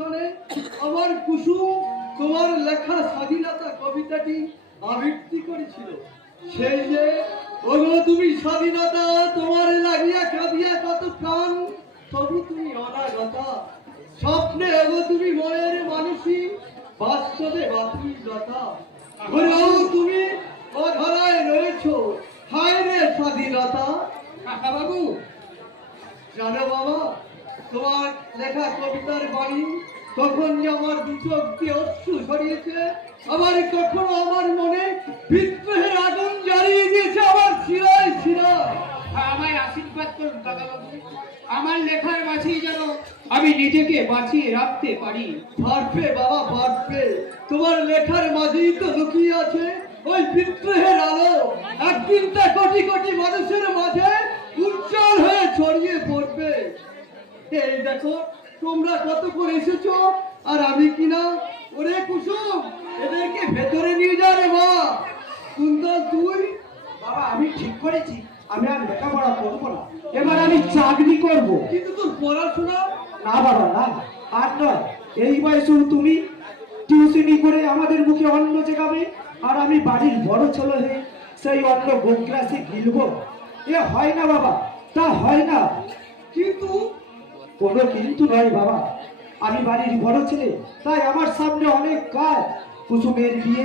অনুষ্ঠানে আমার কুসুম তোমার লেখা স্বাধীনতা কবিতাটি আবৃত্তি করেছিল। সেই যে ওগো তুমি স্বাধীনতা, তোমার লাগিয়া কাঁদিয়া কত প্রাণ, তবু তুমি অনাগতা। স্বপ্নে ওগো তুমি মনের মানুষই, বাস্তবে বাতুই লতা। ঘরেও তুমি অধরায় রয়েছো, হায় রে স্বাধীনতা। কাকা বাবু, জানো বাবা, তোমার লেখা কবিতার বাণী কখন যে আমার দু চোখ দিয়ে অশ্রু ঝরিয়েছে, আবার কখনো আমার মনে বিদ্রোহের আগুন জ্বালিয়ে দিয়েছে আমার শিরায় শিরায়। আমায় আশীর্বাদ করুন কাকা বাবু, আমার লেখার মাঝেই যেন আমি নিজেকে বাঁচিয়ে রাখতে পারি। পারবে বাবা, পারবে। তোমার লেখার মাঝেই তো লুকিয়ে আছে ওই বিদ্রোহের আলো। একদিন তা কোটি কোটি মানুষের মাঝে উজ্জ্বল হয়ে ছড়িয়ে পড়বে। এই দেখো তোমরা কত করে এসেছো, আর আমি কিনা। ওরে কুসুম, এদেরকে ভেতরে নিয়ে যা রে মা। সুন্দর তুই? বাবা, আমি ঠিক করেছি আমি আর লেখাপড়া করবো না, এবার আমি চাকরি করব। কিন্তু তোর পড়াশোনা? না বাবা, না, আর নয়। এই বয়সেও তুমি টিউশনি করে আমাদের মুখে অন্ন জেগাবে, আর আমি বাড়ির বড় ছেলে হয়ে সেই অন্ন গোগ্রাসে গিলবো? এ হয় না বাবা, তা হয় না। কিন্তু কোনো কিন্তু নয় বাবা, আমি বাড়ির বড় ছেলে, তাই আমার সামনে অনেক কাজ। কুসুমের বিয়ে,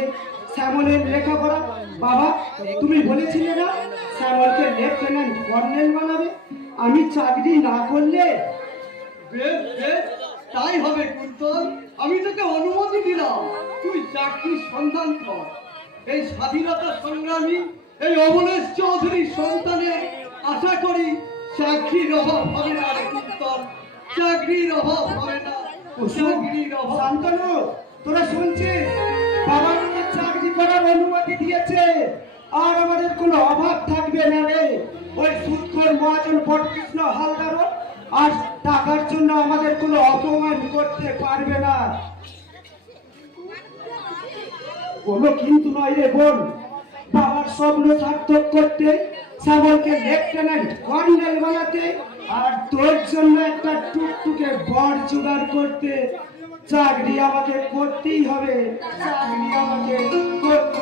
শ্যামলের লেখাপড়া। বাবা, তুমি বলেছিলে না শ্যামলকে লেফটেন্যান্ট কর্নেল বানাবে? আমি চাকরি না করলে? বেশ বেশ, তাই হবে কুন্তল। আমি তোকে অনুমতি দিলাম, তুই চাকরির সন্ধান কর। এই স্বাধীনতা সংগ্রামী এই অমলেশ চৌধুরীর সন্তানের আশা করি চাকরির অভাব হবে না রে কুন্তল, চাকরির অভাব হবে না, চাকরির অভাব। শান্তনু, তোরা শুনছিস? বাবা আমাকে চাকরি করার অনুমতি দিয়েছে, আর আমাদের কোনো অভাব থাকবে না রে। ওই সুদখোর মহাজন বটকৃষ্ণ হালদারও আর টাকার জন্য আমাদের কোনো অপমান করতে পারবে না। কোনো কিন্তু নয় রে বোন। বাবার স্বপ্ন সার্থক করতে, শ্যামলকে লেফটেন্যান্ট কর্নেল বানাতে, আর তোর জন্য একটা টুকটুকে বর জোগাড় করতে চাকরি আমাকে করতেই হবে। চাকরি আমাকে করতে।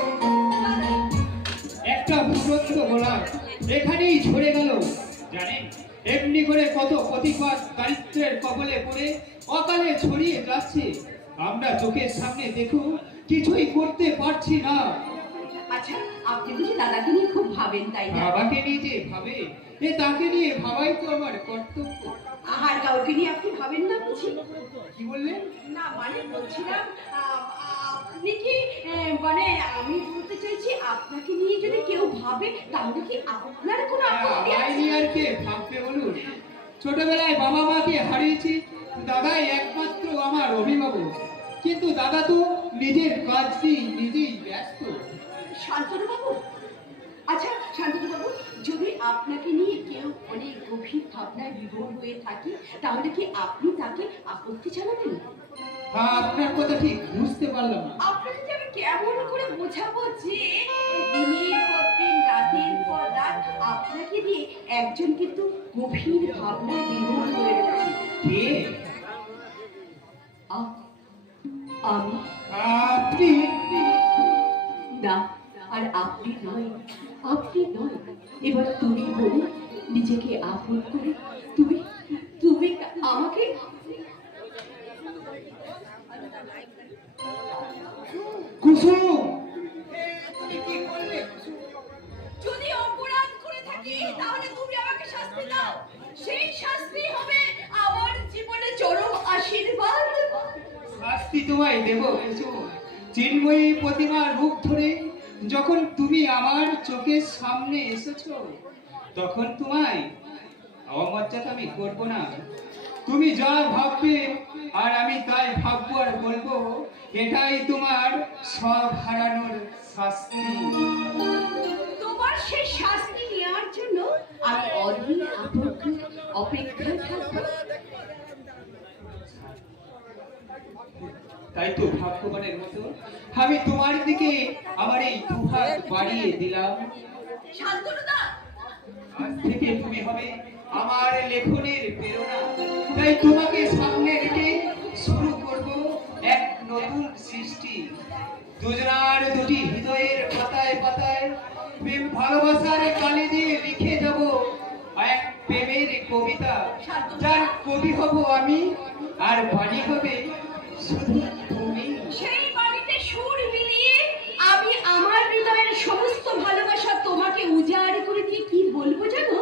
একটা ভূতত্ব বলা এখানেই ঝরে গেল। জানেন, এমনি করে কত প্রতিবাদ দারিদ্রের কবলে পড়ে অকালে ছড়িয়ে যাচ্ছে। আমরা চোখের সামনে দেখুন, কিছুই করতে পারছি না। আচ্ছা, আপনি বুঝি দাদাকে নিয়ে খুব ভাবেন, তাই না? বাবাকে নিয়ে যে ভাবে, তাকে নিয়ে ভাবাই তো আমার কর্তব্য। আর কাউকে নিয়ে আপনি ভাবেন না বুঝি? কি বললেন? না মানে বলছিলাম, আপনি কি মানে আমি বলতে চাইছি আপনাকে নিয়ে যদি কেউ ভাবে তাহলে কি আপনার কোনো আপত্তি আমায় আছে? নিয়ে আর কে ভাববে বলুন? ছোটবেলায় বাবা মাকে হারিয়েছি, দাদাই একমাত্র আমার অভিভাবক। কিন্তু দাদা তো নিজের কাজ নিয়ে নিজেই ব্যস্ত। শান্তনু বাবু, আচ্ছা শান্তনু বাবু, যদি আপনাকে নিয়ে কেউ অনেক গভীর ভাবনায় বিভোর হয়ে থাকে তাহলে কি আপনি তাকে আপত্তি জানাবেন? আপনার কথা ঠিক বুঝতে পারলাম না। আপনাকে যে আমি কেমন করে বোঝাবো যে দিনের পর দিন রাতের পর রাত আপনাকে নিয়ে একজন কিন্তু গভীর ভাবনায় বিভোর হয়ে গেছে। কে? আমি? আপনি? না, আর আপনি নয়, আপনি নয়, এবার তুমি বলে নিজেকে আপন করে তুমি তুমি আমাকে কুসুম, তুমি কি করলে? যদি অপরাধ করে থাকি তাহলে তুমি আমাকে শাস্তি দাও, সেই শাস্তি হবে আমার জীবনে চরম আশীর্বাদ। শাস্তি তোমায় দেব কিছু। চিন্ময়ী প্রতিমার রূপ ধরে যখন তুমি আমার চোখের সামনে এসেছো, তখন তোমায় অমর্যাদা আমি করব না। তুমি যা ভাববে আর আমি তাই ভাববো আর বলবো, এটাই তোমার সব হারানোর শাস্তি। তোমার সেই শাস্তি নেওয়ার জন্য আমি অধীর অপেক্ষায় থাকবো। তাই তো ভাগ্যবানের মতো আমি তোমার দিকে আমার এই দুহাত বাড়িয়ে দিলাম। শান্তনুদা, আজ থেকে তুমি হবে আমার লেখনের প্রেরণা। তাই তোমাকে সামনে রেখে শুরু আর বাড়ি হবে শুধু তুমি। সেই বাড়িতে সুর মিলিয়ে আমি আমার হৃদয়ের সমস্ত ভালোবাসা তোমাকে উজাড় করে দিয়ে কি বলবো জানো?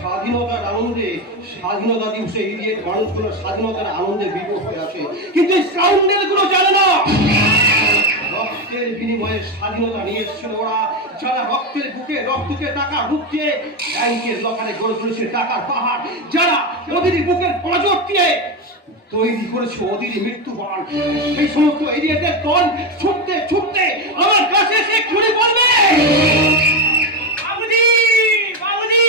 স্বাধীনতার আনন্দে স্বাধীনতা দিবসে ইডিয়েট মানুষগুলো স্বাধীনতার আনন্দে বিভোর হয়ে আছে, কিন্তু স্কাউন্ডেল গুলো জানে না রক্তের বিনিময়ে স্বাধীনতা নিয়ে এসেছিল ওরা, যারা রক্তের বুকে রক্তকে টাকা ঢুকছে, ব্যাংকের লকারে গড়ে তুলেছে টাকার পাহাড়, যারা ওদের বুকের পজর দিয়ে তৈরি করেছে ওদের মৃত্যুবান। এই সমস্ত এরিয়াদের দল ছুটতে ছুটতে আমার কাছে এসে ঘুরে বলবে, বাবুজি বাবুজি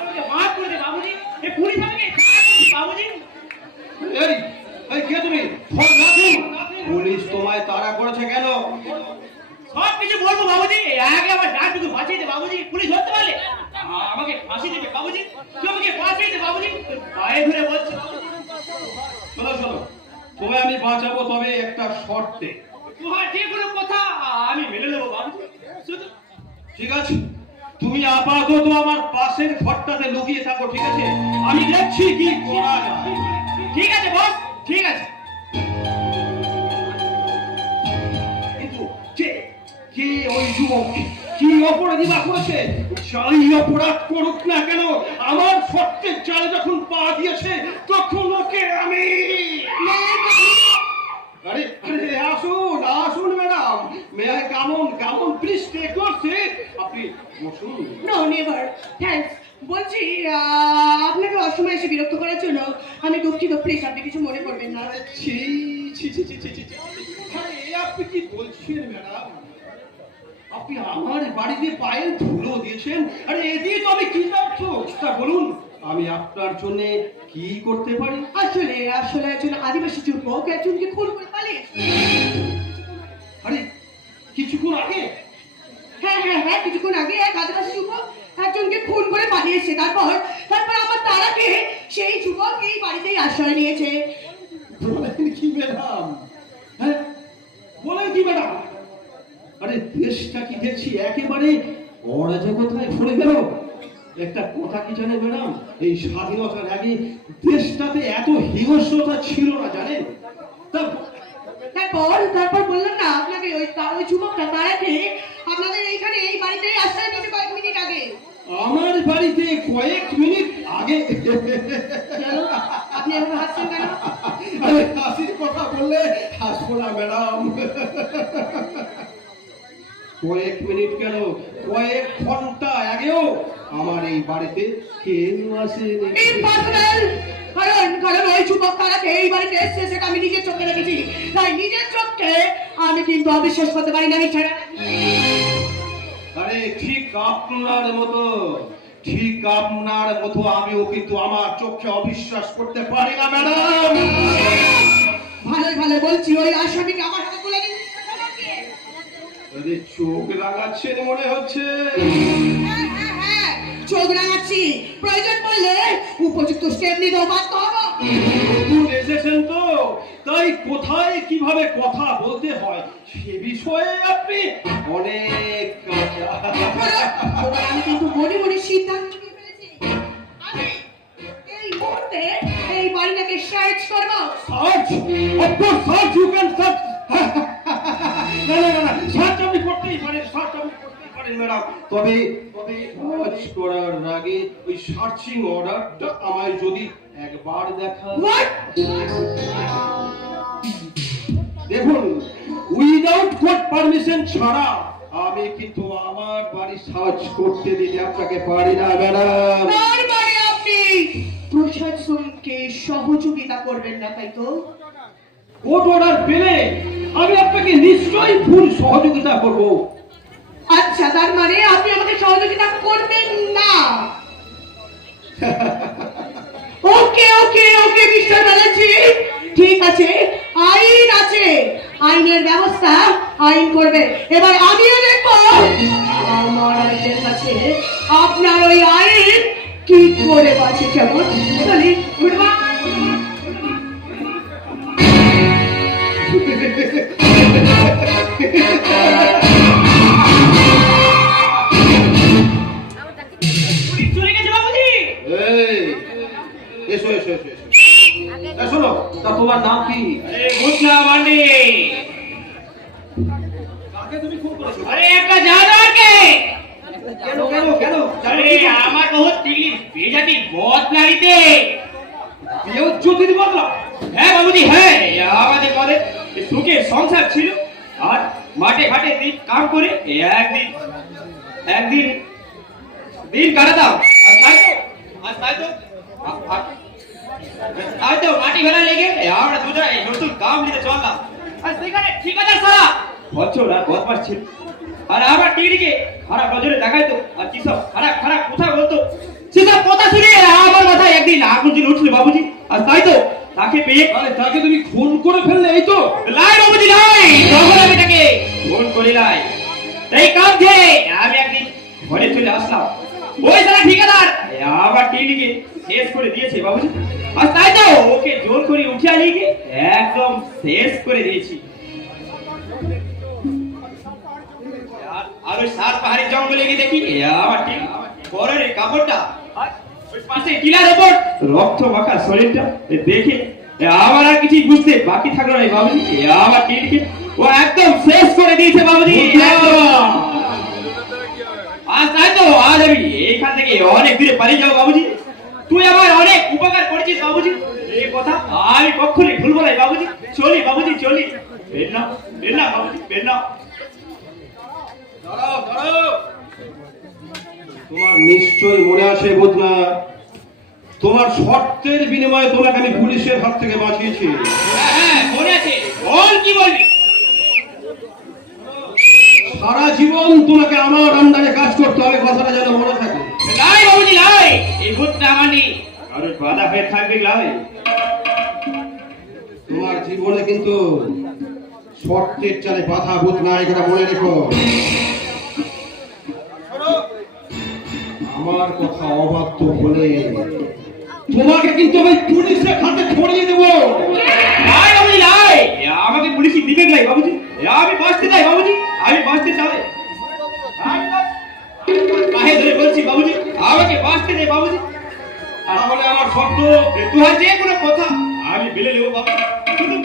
আমাকে মাফ করে দে বাবুজি, এই পুলিশ আমাকে ছাড়া করছে বাবুজি। এই এই কে তুমি? ফোন রাখুন। পুলিশ তোমায় তাড়া করেছে কেন? সব কিছু বলবো বাবুজি, আগে আমার ডাকটুকু বাঁচিয়ে দে বাবুজি, পুলিশ ধরতে পারলে আমাকে ফাঁসি দেবে বাবুজি, তুই আমাকে ফাঁসিয়ে দে বাবুজি, পায়ে ধরে বলছে। শোনো শোনো, তোমায় আমি বাঁচাবো, তবে একটা শর্তে। তোমার যে কোনো কথা আমি মেনে নেবো বাবুজি, শুধু ঠিক আছে, তুমি আপাতত আমার পাশের ঘরটাতে লুকিয়ে থাকো, ঠিক আছে? আমি দেখছি কি করা যায়। ঠিক আছে বস, ঠিক আছে। কিন্তু কে কে ওই যুবক, কি অপরাধী বা করেছে? যাই অপরাধ করুক না কেন, আমার সত্যের জালে যখন পা দিয়েছে তখন ওকে আমি আরে আরে আসুন আসুন madam, may I come in please take your seat. আপনি বসুন। No never thanks. বলছি আপনাকে অসময়ে এসে বিরক্ত করার জন্য আমি দুঃখিত, প্লিজ আপনি কিছু মনে করবেন না। আরে ছি ছি ছি ছি ছি ছি ছি। আরে আপনি কি বলছেন ম্যাডাম? আপনি আমার বাড়িতে পায়ের ধুলো দিয়েছেন, আরে এ দিয়ে তো আমি কি পাচ্ছ? তা বলুন আমি আপনার জন্য কি করতে পারি? আসলে আসলে একজন আদিবাসী যুবক একজনকে খুন করে পালিয়েছে। আরে কিছুক্ষণ আগে? হ্যাঁ হ্যাঁ হ্যাঁ, কিছুক্ষণ আগে এক আদিবাসী যুবক একজনকে খুন করে পালিয়েছে। তারপর তারপর আমার তারাকে সেই যুবক এই বাড়িতেই আশ্রয় নিয়েছে। বলেন কি ম্যাডাম? হ্যাঁ বলেন কি ম্যাডাম? আরে দেশটা কি দেখছি একেবারে অরাজকতায় ভরে গেল। একটা কথা কি জানেন ম্যাডাম, এই স্বাধীনতার আগে দেশটাতে এত হিংস্রতা ছিল না জানেন। তারপর তারপর বললাম না আপনাকে, ওই যুবকটা তারাকে আপনাদের এইখানে এই বাড়িতেই আশ্রয় নিয়েছে কয়েক মিনিট আগে। আমার বাড়িতে কয়েক মিনিট আগে? কেন? আপনি এভাবে হাসছেন কেন? আরে হাসির কথা বললে হাসবো না ম্যাডাম। কয়েক মিনিট কেন, কয়েক ঘন্টা আগেও আমার এই বাড়িতে কেউ আসেনি। ইম্পসিবল! কারণ ওই যুবক তারাকে এই বাড়িতে এসেছে সেটা আমি নিজের চোখে দেখেছি। তাই নিজের চোখকে আমি কিন্তু অবিশ্বাস করতে পারি না ছাড়া। আরে ঠিক আপনার মতো আমিও কিন্তু আমার চোখে অবিশ্বাস করতে পারি না ম্যাডাম। ভালো বলছি, ওই আসামিকে আমার হাতে তুলে দিন। আরে চোখ রাগাচ্ছেন মনে হচ্ছে। হ্যাঁ, চোখ রাঙাচ্ছি। প্রয়োজন পড়লে উপযুক্ত স্টেপ নিতেও বাধ্য হবো। নতুন এসেছেন তো, তাই কোথায় কিভাবে কথা বলতে হয় সে বিষয়ে আপনি অনেক আমি কিন্তু মনে সিদ্ধান্ত নিয়ে ফেলেছি। আমি এই মুহূর্তে এই বাড়িটাকে সার্চ করবো। Search? Of course search, you can search. না সার্চ আপনি করতেই পারেন, ম্যাডাম। তবে সার্চ করার আগে ওই সার্চিং অর্ডারটা আমায় যদি একবার দেখা। What? দেখুন, উইদাউট কোর্ট পারমিশন ছাড়া আমি কিন্তু আমার বাড়ি সার্চ করতে দিতে আপনাকে পারি না ম্যাডাম। তার মানে আপনি প্রশাসনকে সহযোগিতা করবেন না, তাই তো? কোর্ট অর্ডার পেলে আমি আপনাকে নিশ্চয়ই ফুল সহযোগিতা করব। আচ্ছা, তার মানে আপনি আমাকে সহযোগিতা করবেন না। ওকে মিস্টার ব্যানার্জি, ঠিক আছে, আইন আছে, আইনের ব্যবস্থা আইন করবে। এবার আমিও দেখবো আমার আইনের কাছে আপনার ওই আইন কি করে বাঁচে। কেমন চলি উঠবা। পুলিশ চলে গেছে বাবুজি। এই এসো শোনো, তা তোমার নাম কি? আরে মুসলা মান্ডি। কাকে তুমি ফোন করেছো? আরে একটা জানোয়ারকে। কেন? আরে আমার বহুত টিগলি বেজাতি বদলাইতে। জ্যোতির বদলা? হ্যাঁ বাবুজি, হ্যাঁ, আমাদের সুখে সংসার ছিল, আর মাঠে ঘাটে কাম করে একদিন দিন কাটাতাম। আর তাই তো মাটি ফেলা লেগে আমরা দুজনে নতুন কাম নিতে চললাম। আর সেখানে ঠিকাদার সারা বছর আর বদমাস ছিল, আর আমার টিগড়িকে খারাপ নজরে দেখাইতো, আর কিসব খারাপ কথা বলতো। সেসব কথা শুনে আমার মাথায় একদিন আগুন জ্বলে উঠছিল বাবুজি। আর তাই তো তাকে পেয়ে। আরে তাকে তুমি খুন করে ফেললে? এই তো লাই বাবুজি, লাই। তখন আমি তাকে ফোন করি লাই। এই কাম ছেড়ে আমি একদিন ঘরে চলে আসলাম। ওই সারা ঠিকাদার আবার টিগড়িকে শেষ করে দিয়েছে বাবুজি। আর তাই তো ওকে জোর করে উঠিয়ে নিয়ে একদম শেষ করে দিয়েছি। আর ওই সাত পাহাড়ি জঙ্গলে গিয়ে দেখি আমার ঠিক পরের কাপড়টা আর ওই পাশে টিলার ওপর রক্ত মাখা শরীরটা দেখে আমার আর কিছুই বুঝতে বাকি থাকলো না বাবুজি। আমার টিলকে ও একদম শেষ করে দিয়েছে বাবুজি, একদম। থেকে অনেক দূরে পালিয়ে যাও বাবুজি। তুই আমার অনেক উপকার করেছিস বাবুজি, এই কথা আমি কখনোই ভুলবো না বাবুজি। চলি বাবুজি চলি। বের না বাবুজি, বের না। দাঁড়াও দাঁড়াও, তোমার নিশ্চয়ই মনে আছে বুধনা, তোমার শর্তের বিনিময়ে তোমাকে আমি পুলিশের হাত থেকে বাঁচিয়েছি। হ্যাঁ মনে আছে, বল কি বলবি। সারা জীবন তোমাকে আমার আন্ডারে কাজ করতে হবে, কথাটা যেন মনে থাকে। লাই বাবুজি লাই, এই ভূতটা আমার নেই আর বাধা হয়ে থাকবে লাই। তোমার জীবনে কিন্তু শর্তের চালে বাধা ভূত না, এটা মনে রেখো। আমার কথা অবাধ্য হলে তোমাকে কিন্তু আমি পুলিশের হাতে ছড়িয়ে দেবো। লাই বাবুজি লাই, আমাকে পুলিশই দিবে লাই বাবুজি। আমি বাঁচতে চাই বাবুজি, আমি বাঁচতে চাই। কাহে ধরে বলছি বাবুজি, আমাকে বাঁচতে দে বাবুজি। তাহলে আমার শর্ত, তোমার যে কোনো কথা আমি মেনে নেবো বাবু, শুধু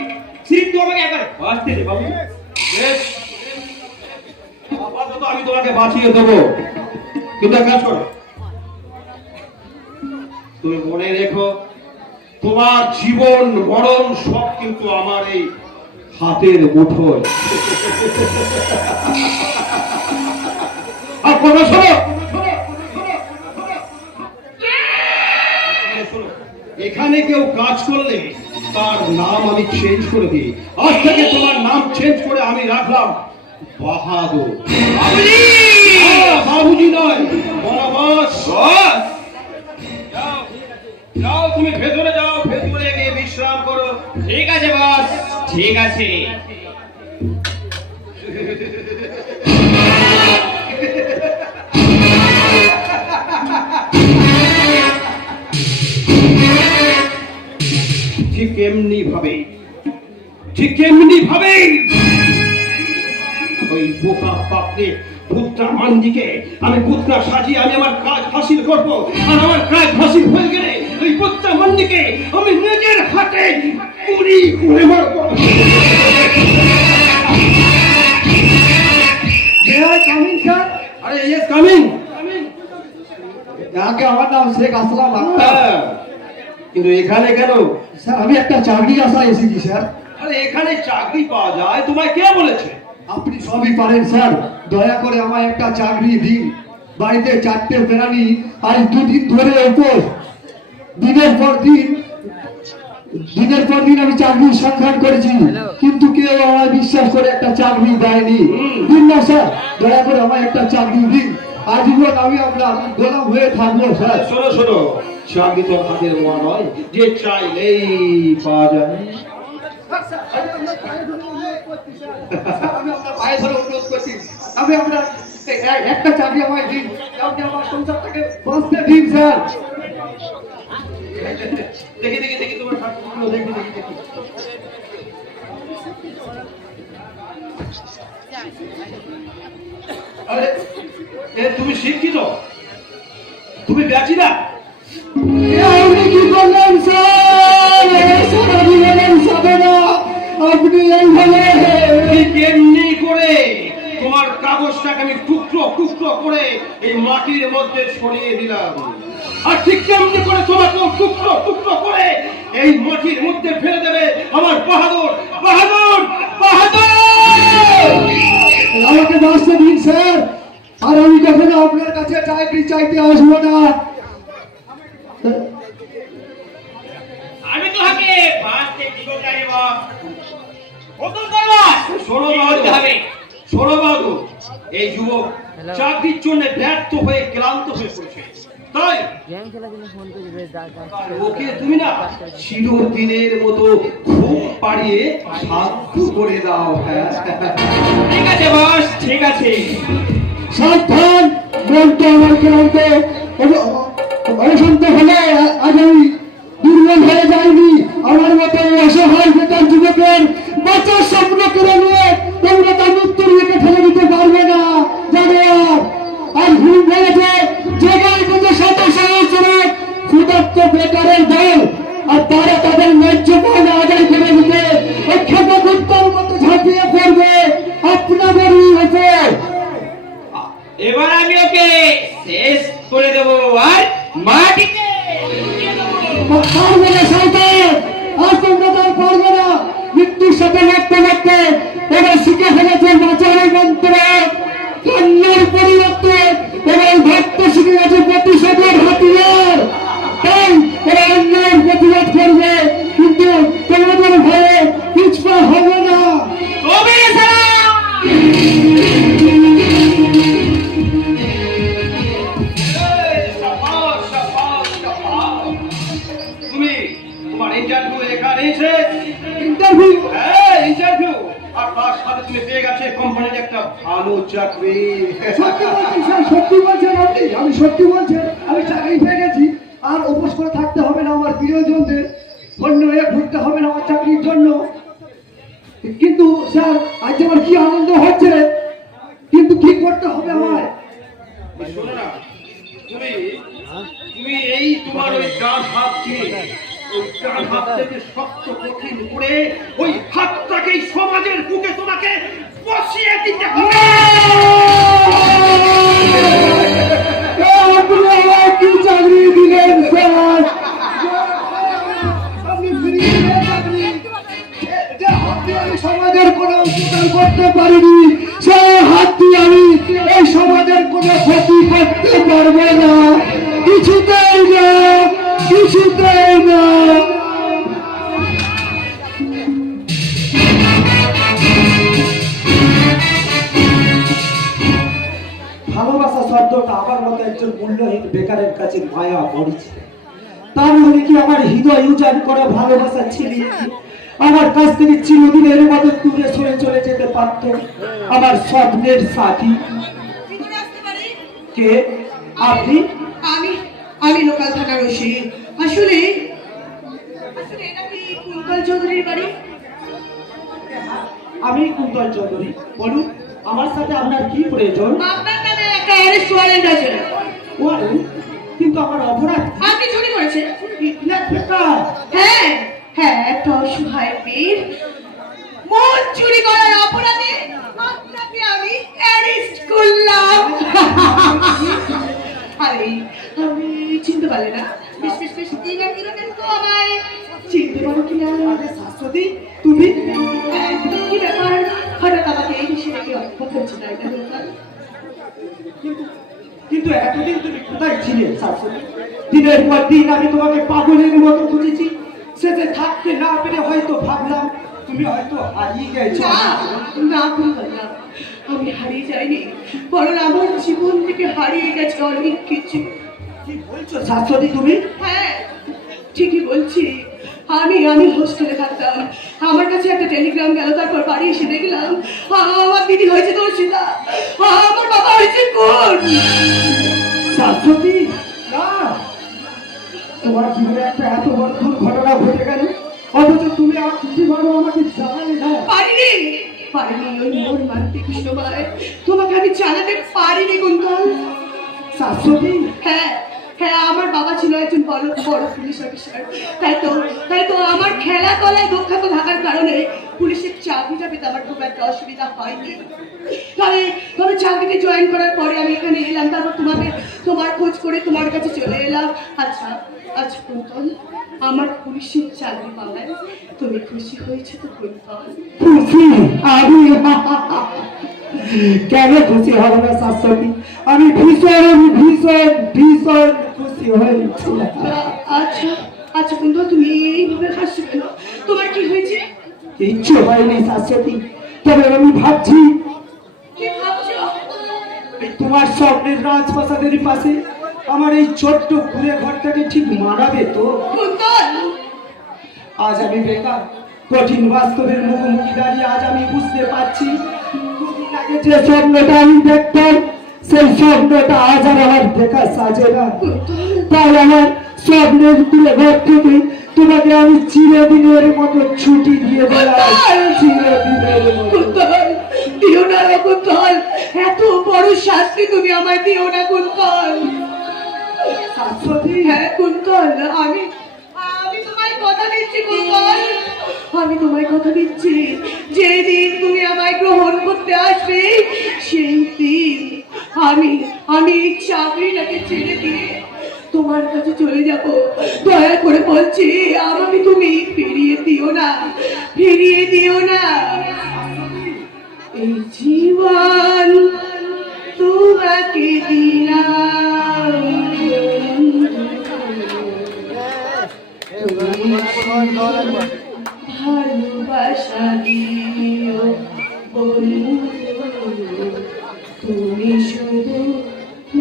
সিরিপ আমাকে একবার বাঁচতে দে বাবুজি। বেশ, আপাতত আমি তোমাকে বাঁচিয়ে দেবো, কিন্তু এক কাজ করো, তুমি মনে রেখো তোমার জীবন মরণ সব কিন্তু আমার এই হাতের মুঠোয়। আর কথা শোনো, এখানে কেউ কাজ করলে তার নাম আমি চেঞ্জ করে দিই। আজ থেকে তোমার নাম চেঞ্জ করে আমি রাখলাম বাহাদুর। বাবুজি বাবুজি নয়, বস। বস, যাও যাও, তুমি ভেতরে যাও, ভেতরে গিয়ে বিশ্রাম করো। ঠিক আছে বস, ঠিক আছে। ঠিক এমনি ভাবে ওই বোকা পাপড়ে ভূতটা মান্দিকে আমি ভূতটা সাজিয়ে আমি আমার কাজ হাসিল করব। আর আমার কাজ হাসিল হয়ে গেলে ওই ভূতটা মান্দিকে আমি নিজের হাতে গুলি করে মারব। Coming sir. আরে ইয়েস কামিং। আগে আমার নাম শেখ আসলাম আক্তার। কিন্তু এখানে কেন? স্যার আমি একটা চাকরি আশায় এসেছি স্যার। আরে এখানে চাকরি পাওয়া যায়, তোমায় কে বলেছে? আপনি সবই পারেন স্যার, দয়া করে আমায় একটা চাকরি দিন। বাড়িতে 4টে প্রাণী আজ 2 দিন ধরে উপোস। দিনের পর দিন আমি চাকরির সন্ধান করেছি, কিন্তু কেউ আমায় বিশ্বাস করে একটা চাকরি দেয়নি। দিন না স্যার, দয়া করে আমায় একটা চাকরি দিন। আজীবন আমি আপনার গোলাম হয়ে থাকবো স্যার। শোনো শোনো, চাকরি তো হাতের মোয়া নয় যে চাইলেই পাওয়া যায়। আমি আপনার একটা চাকরি আমায় দিন, আপনি আমার সংসারটাকে বাঁচতে দিন স্যার। দেখি তোমার সার্টিফিকেটগুলো দেখি। আরে তুমি শিক্ষিত, তুমি ব্যাচিলা। আপনি কি বললেন স্যার? আপনি এইভাবে কেমনি করে তোমার কাগজটাকে আমি টুকরো টুকরো করে এই মাটির মধ্যে ছড়িয়ে দিলাম, আর ঠিক কেমনি করে তোমাকে টুকরো টুকরো করে এই মাটির মধ্যে ফেলে দেবে আমার বাহাদুর বাহাদুর বাহাদুর। আমাকে বাঁচতে দিন স্যার, আর আমি কখনো আপনার কাছে চাকরি চাইতে আসবো না। আমি তো হাতে বাঁচতে দিব না রে বাপ। ওদের করবা শোনো করতে বাহাদুর, হবে। শোনো বাহাদুর, এই যুবক চাকরির জন্য ব্যর্থ হয়ে ক্লান্ত হয়ে পড়ছে, তাই ওকে তুমি না চিরদিনের মতো ঘুম পাড়িয়ে শান্ত করে দাও। হ্যাঁ ঠিক আছে বস, ঠিক আছে। সাবধান, মনটা আমার ক্লান্ত অশান্ত হলে আজ আমি দুর্বল হয়ে যাইনি। আমার মতো অসহায় বেকার যুবকের বাঁচার স্বপ্ন করে নিয়ে তোমরা তার মৃত্যুর দিকে ঠেলে দিতে পারবে না। জানো আর ঘুম ভেঙেছে জেগায় কিন্তু শত সহস্রের ক্ষুধার্ত বেকারের দল, আর তারা তাদের ন্যায্য পাওনা আদায় করে দিতে ওই খেপে কুত্তার মতো ঝাঁপিয়ে পড়বে আপনাদেরই উপর। এবার এবার আমি ওকে শেষ করে দেবো আর মাটিতে লুটিয়ে দেবো। পারবে না শয়তান, আর তোমরা তো আর পারবে না। মৃত্যুর সাথে লড়তে লড়তে এবার শিখে ফেলেছে বাঁচানোর মন্ত্র। কান্নার পরিবর্তে এবার ভক্ত শিখে গেছে প্রতিশোধের হাতিয়ার। তাই এরা অন্যায়ের প্রতিবাদ করবে, কিন্তু তোমাদের ভয়ে পিছপা হবে না। তবে সালাম। শাবাশ, শাবাশ, শাবাশ। তুমি তোমার ইন্টারভিউ এখানে শেষ। ইন্টারভিউ? হ্যাঁ, ইন্টারভিউ। আর তার সাথে তুমি পেয়ে গেছে কোম্পানির একটা ভালো চাকরি। সত্যি বলছি স্যার, সত্যি বলছেন আপনি? আমি সত্যি বলছেন, আমি চাকরি পেয়ে গেছি। আর উপোস করে থাকতে হবে না আমার প্রিয়জনদের, অন্য হয়ে ঘুরতে হবে না আমার চাকরির জন্য। কিন্তু স্যার আজ আমার কি আনন্দ হচ্ছে, কিন্তু কি করতে হবে আমায়? শোনো না, তুমি তুমি এই তোমার ওই ডান হাত দিয়ে ওই ডান হাত থেকে শক্ত কঠিন করে ওই হাতটাকেই সমাজের বুকে তোমাকে বসিয়ে দিতে হবে। আপনি আমায় কি চাকরি দিলেন স্যার? আপনি ফিরিয়ে দিলেন চাকরি। যে হাত দিয়ে আমি সমাজের কোনো উপকার করতে পারিনি, সেই হাত দিয়ে আমি এই সমাজের কোনো ক্ষতি করতে পারবো না। কিছুতেই না, কিছুতেই না। ভালোবাসা শব্দটা আমার মতো একজন মূল্যহীন বেকারের কাছে মায়া পড়েছে। তার মানে কি আমার হৃদয় উজাড় করা ভালোবাসা ছিলি আমার কাছ থেকে চিরদিনের মতো দূরে সরে চলে যেতে পারত আমার স্বপ্নের সাথী? ভিতরে আসতে পারি? কে আপনি? আমি আমি লোকাল থানার ওসি। আসলে আসলে এটা কি কুন্তল চৌধুরীর বাড়ি? আমি কুন্তল চৌধুরী। বলুন, আমার সাথে আপনার কি প্রয়োজন? আপনার নামে একটা অ্যারেস্ট ওয়ারেন্ট আছে। ওয়ারেন্ট? কিন্তু আমার অপরাধ আপনি চুরি করেছেন। বেকার। হ্যাঁ হ্যাঁ, একটা অসহায় মেয়ের মন চুরি করার অপরাধে আপনাকে আমি অ্যারেস্ট করলাম। আরে আমি চিনতে পারলে না? বেশ বেশ বেশ, দিলেন তো আমায়। চিনতে পারো কিনা? শাশ্বতী, তুমি? হ্যাঁ, কি ব্যাপার? হঠাৎ আমাকে এই বিষয়ে কি অদ্ভুত হচ্ছে না? এটা দরকার। কিন্তু এতদিন তুমি কোথায় ছিলে শাশ্বতী? দিনের পর দিন আমি তোমাকে পাগলের মতো খুঁজেছি। সেটা থাকতে না পেরে হয়তো ভাবলাম তুমি হয়তো হারিয়ে গেছো। না না, কুন্তল না, আমি হারিয়ে যাইনি, বরং আমার জীবন থেকে হারিয়ে গেছে অনেক কিছু। কি বলছো শাশ্বতী তুমি? হ্যাঁ, ঠিকই বলছি। আমি হোস্টেলে থাকতাম। আমার কাছে একটা টেলিগ্রাম গেল, তারপর বাড়ি এসে দেখলাম আমার দিদি হয়েছে দর্শিতা, আমার বাবা হয়েছে কোন। শাশ্বতী, না, তোমার জীবনে একটা এত বড় দুর্ঘটনা ঘটে গেল, অথচ তুমি একটিবারও আমাকে জানালে না। পারিনি ওই মোর মানতে সময় তোমাকে আমি জানাতে পারিনি কুন্তল। শাশ্বতী, হ্যাঁ হ্যাঁ, আমার বাবা ছিল একজন বড় বড় পুলিশ অফিসার। তাই তো আমার খেলা তলায় দক্ষতা থাকার কারণে পুলিশের চাকরিটা পেতে আমার খুব একটা অসুবিধা হয়নি। তবে চাকরিতে জয়েন করার পরে আমি এখানে এলাম, তারপর তোমার খোঁজ করে তোমার কাছে চলে এলাম। আচ্ছা আচ্ছা কুন্তল, আমার পুলিশের চাকরি পাওয়ায় তুমি খুশি হয়েছে তো কুন্তল? খুশি? আমি কেন খুশি হব না শাশ্বতী? আমি ভীষণ ভীষণ ভীষণ খুশি হয়েছি। আচ্ছা আচ্ছা কুন্তল, তুমি এইভাবে হাসছো কেন? তোমার কি হয়েছে? কিচ্ছু হয়নি শাশ্বতী, তবে আমি ভাবছি কি ভাবছো? এই তোমার স্বপ্নের রাজপ্রাসাদের পাশে আমার এই ছোট্ট ঘুরে ঘরটাকে ঠিক মানাবে তো? কুন্তল, আজ আমি বেকার, কঠিন বাস্তবের মুখোমুখি দাঁড়িয়ে আজ আমি বুঝতে পারছি দুদিন আগে যে স্বপ্নটা আমি দেখতাম সেই স্বপ্নটা আজ আর আমার দেখা সাজে না। তাই আমার স্বপ্নের তুলে ঘর থেকে তোমাকে আমি চিরদিনের মতো ছুটি দিয়ে দিলাম। চিরদিনের মতো। কুন্তল, দিও না রে কুন্তল, এত বড় শাস্তি তুমি আমায় দিও না কুন্তল। শাশ্বতী, হ্যাঁ কুন্তল, আমি তোমায় কথা দিচ্ছি কুন্তল, আমি তোমায় কথা দিচ্ছি, যেদিন তুমি আমায় গ্রহণ করতে আসবে সেই দিন আমি আমি এই চাকরিটাকে ছেড়ে দিয়ে তোমার কাছে চলে যাব। দয়া করে বলছি, আমাকে তুমি ফিরিয়ে দিও না, ফিরিয়ে দিও না। এই জীবন তোমাকে দিলাম, ভালোবাসা দিও বন্ধু, তুমি শুধু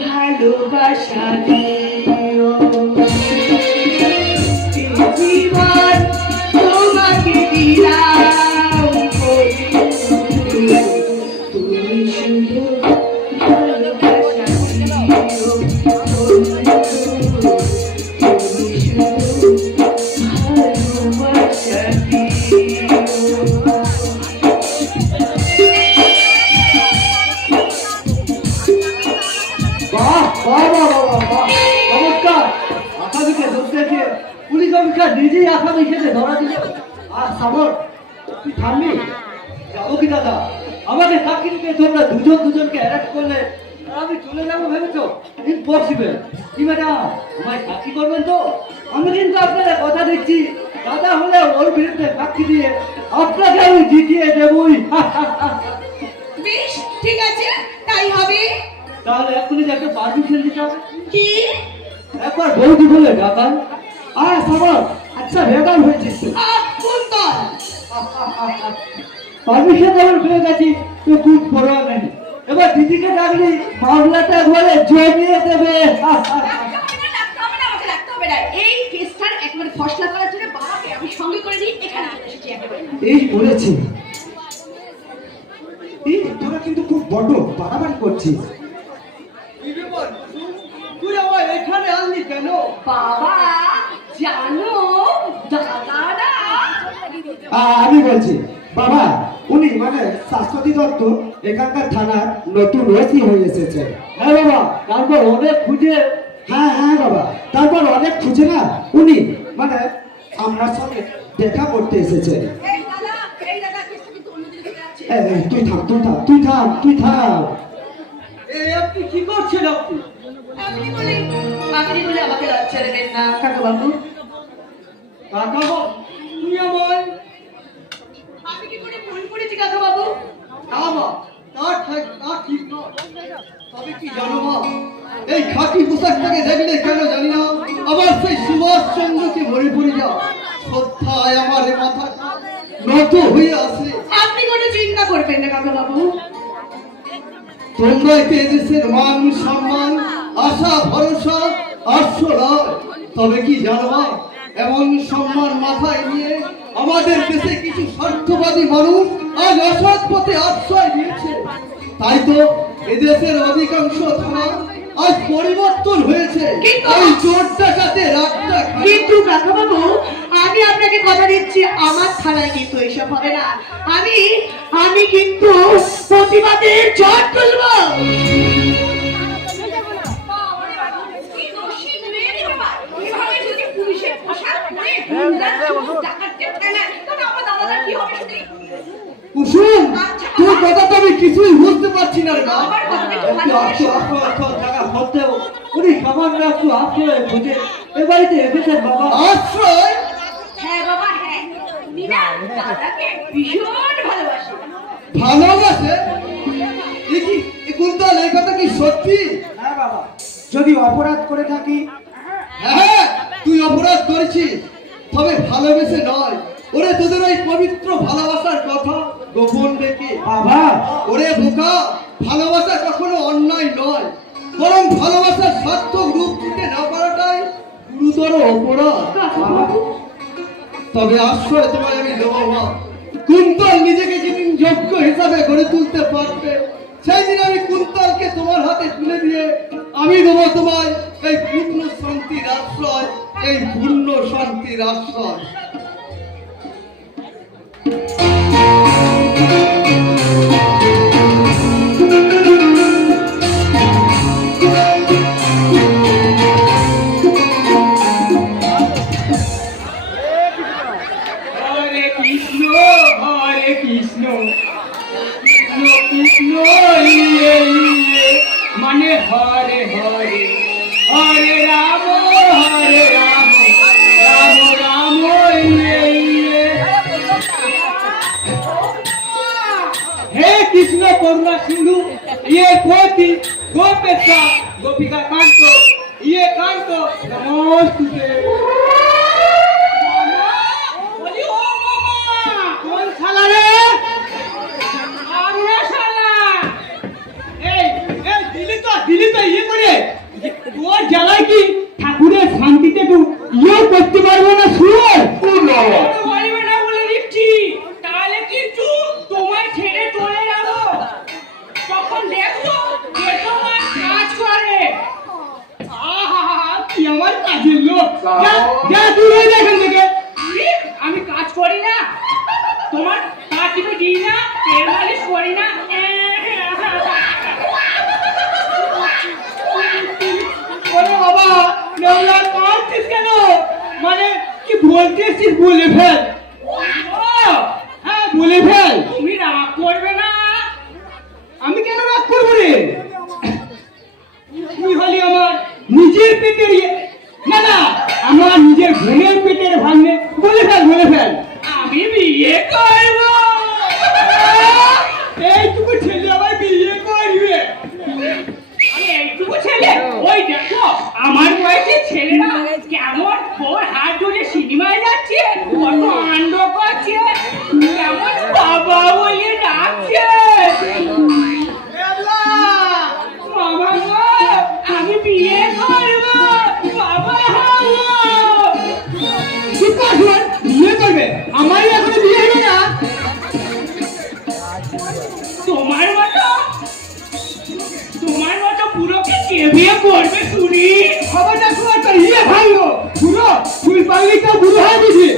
ভালোবাসা দিও। এই জীবন তোমাকে দিলাম বন্ধু, তুমি শুধু ভালোবাসা দিও বন্ধু, তুমি শুধু ভালোবাসা দিও। বাহ বাহ বাহ বাহ বাহ, চমৎকার। আসামিকে দোষ দেখিয়ে পুলিশ অফিসার নিজেই আসামি খেতে ধরা দিল। আর সামর, তুই থামবি? যাবো কি দাদা? আমাকে চাকরিতে তোমরা দুজনকে অ্যারেস্ট করলে আর আমি চলে যাবো ভেবেছো? ইম্পসিবল। কি ম্যাডাম, আমায় সাক্ষী করবেন তো? আমি কিন্তু আপনাদের কথা দিচ্ছি, দাদা হলে ওর বিরুদ্ধে সাক্ষী দিয়ে আপনাকে আমি জিতিয়ে দেবই। বেশ, ঠিক আছে, তাই হবে। তাহলে এখনই যে একটা পারমিশন দিতে হবে। কি? একবার বৌদি বলে ডাকান। সামর, আচ্ছা বেগান হয়েছিস তো? কুন্তল, পারমিশন আমার পেয়ে গেছি, তো খুব পরোয়া নেই। এবার দিদিকে ডাকলি মামলাটা একবারে জমিয়ে দেবে। এই কেসটার একবারে ফসলা করার জন্য বাবাকে আমি সঙ্গে করে নিয়ে এখানে চলে এসেছি একেবারে। এই বলেছি, এই তোরা কিন্তু খুব বড় বাড়াবাড়ি করছিস। তুই আমার এখানে আনলি কেন? বাবা জানো, দাদারা আমি বলছি বাবা, উনি মানে শাশ্বতী দত্ত এখানকার থানার নতুন ওসি হয়ে এসেছে। হ্যাঁ বাবা, তারপর অনেক খুঁজে। হ্যাঁ হ্যাঁ বাবা, তারপর অনেক খুঁজে না উনি মানে আমার সঙ্গে দেখা করতে এসেছে। এই দাদা কেসটা কিন্তু অন্যদিকে চলে যাচ্ছে। তুই থাম। এই আপনি কি করছেন আপনি? আপনি বলে আমাকে লজ্জা দেবেন না কাকা বাবু। কাকা বাবু, তুই আমায়? আমি কি করে ভুল করেছি কাকা বাবু? না মা, তা ঠিক নয়। তবে কি জানো মা, এই খাকি পোশাকটাকে দেখলে কেন জানি না আমার সেই সুভাষ চন্দ্রকে মনে পড়ে যাও। শ্রদ্ধায় আমার মাথা নত হয়ে আসে। আপনি কোনো চিন্তা করবেন না কাকা বাবু। তোমরাই তো এদেশের মান সম্মান, আশা ভরসা, আশ্রয়। তবে কি জানো মা, এমন সম্মান মাথায় নিয়ে আমাদের দেশে কিছু স্বার্থবাদী মানুষ আজ অসৎ পথে আশ্রয় দিয়েছে। তাই তো এদেশের অধিকাংশ থানা আজ পরিবর্তন হয়েছে। এই চোর ডাকাতে রাতটা কিন্তু কাকা বাবু, আমি আপনাকে কথা দিচ্ছি, আমার থানায় কিন্তু এসব হবে না। আমি কিন্তু প্রতিবাদের ঝড় তুলবো। কুসুম, তোর কথা তো আমি কিছুই বুঝতে পারছি না রে মা। আমার কথাটা একটু একটু ভালো আস্তে করে আস্তে থাকা সত্ত্বেও উনি সামান্য একটু আশ্রয় খুঁজে এ বাড়িতে এসেছেন বাবা। আশ্রয়? হ্যাঁ বাবা, হ্যাঁ, উনি না দাদাকে ভীষণ ভালোবাসে। ভালোবাসে? দেখি কুন্তল, এই কথা কি সত্যি? হ্যাঁ বাবা, যদি অপরাধ করে থাকি। হ্যাঁ, তুই অপরাধ করেছিস, তবে ভালোবেসে নয়। ওরে তোদের ওই পবিত্র ভালোবাসার কথা গোপন রেখে। বাবা ওরে বোকা, ভালোবাসা কখনো অন্যায় নয়, বরং ভালোবাসার সার্থক রূপ দিতে না পারাটাই গুরুতর অপরাধ। তবে আশ্রয় তোমায় আমি দেবো মা। কুন্তল নিজেকে যেদিন যোগ্য হিসাবে গড়ে তুলতে পারবে, সেই দিন আমি কুন্তলকে তোমার হাতে তুলে দিয়ে আমি দেবো তোমায় এই পূর্ণ শান্তির আশ্রয়, এই পূর্ণ শান্তির আশ্রয়। হরে কৃষ্ণ কৃষ্ণ কৃষ্ণ ইয়ে ইয়ে হরে হরে হরে রাম রাম রাম ইয়ে ইয়ে। हे कृष्ण करुणा सिंधु ये कोटि गोपेशा गोपिका कांतो ये कांतो नमोस्तुते। बोली ओ मामा कौन साला रे? আমরা শালা এই দিলি তো ইয়ে করে তোর জ্বালায় কি ঠাকুরের শান্তিতে একটু ইয়ে করতে পারবো না শুয়ে বলবে না বলে দিচ্ছি তাহলে কিন্তু তোমায় ছেড়ে চলে যাবো তখন দেখো কে তোমার কাজ করে আহা কি আমার কাজের লোক যা তুই ওই দেখেন থেকে আমি কাজ করি না তোমার কাজ টিপে দিই না তেল মালিশ করি না ওরে বাবা নেওলা কাঁদছিস কেন মানে কি বলতেছিস বলে ফেল হ্যাঁ বলে ফেল তুমি রাগ করবে না আমি কেন রাগ করবো রে তুই হলি আমার নিজের পেটের না না আমার নিজের বোনের পেটের ভাঙনে বলে ফেল আমি বিয়ে করবো এইটুকু ছেলে আবার বিয়ে করবে এইটুকু ছেলে ওই দেখো আমার বয়সী ছেলেরা কেমন ওর হাত ধরে সিনেমায় যাচ্ছে কত আনন্দ করছে কেমন বাবা বলে ডাকছে বাবা গো, আমি বিয়ে করবো বাবা বিয়ে করবে আমারই এখনো বিয়ে হলো না তোমার মতো পুরোকে কে বিয়ে করবে শুনি খবরটা শোনা তো ইয়ে ভাইও পুরো ফুল পাগলি তো বুড়ো হয়ে গেছে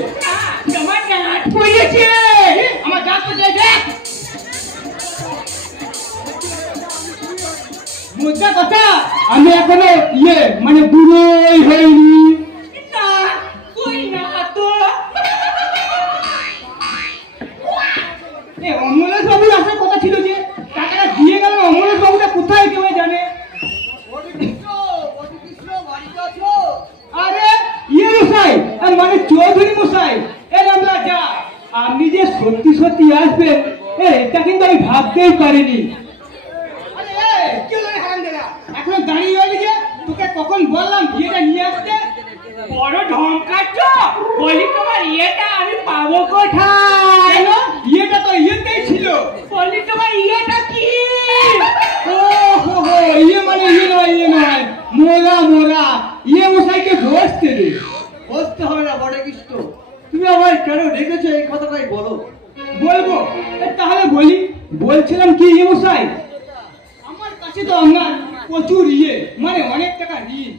তোমার দাঁত পড়েছে আমার দাঁত পড়ে দেখ মোটা কথা আমি এখনো ইয়ে মানে বুড়োই হইনি না কই না তো অমলেশ বাবুর আসার কথা ছিল যে টাকাটা দিয়ে গেল অমলেশ বাবুটা কোথায় কেউ জানে আরে ইয়ে মশাই মানে চৌধুরী মশাই আমরা যা আপনি যে সত্যি সত্যি আসবেন এটা কিন্তু আমি ভাবতেই পারিনি এখন দাঁড়িয়ে রইলি যে তোকে কখন বললাম বিয়েটা নিয়ে আসতে বড় ঢংকাচ্ছ বলি তোমার ইয়েটা আমি পাবো কোথায় ইয়েটা তো ইয়েতেই ছিল বলি তোমার ইয়েটা কি ও হো হো ইয়ে মানে ইয়ে নয় মোরা ইয়ে মশাইকে বসতে দে বসতে হবে না বড় কৃষ্ণ তুমি আমায় কেন ডেকেছো এই কথাটাই বলো বলবো তাহলে বলি বলছিলাম কি ইয়ে মশাই আমার কাছে তো আপনার প্রচুর ইয়ে মানে অনেক টাকা ঋণ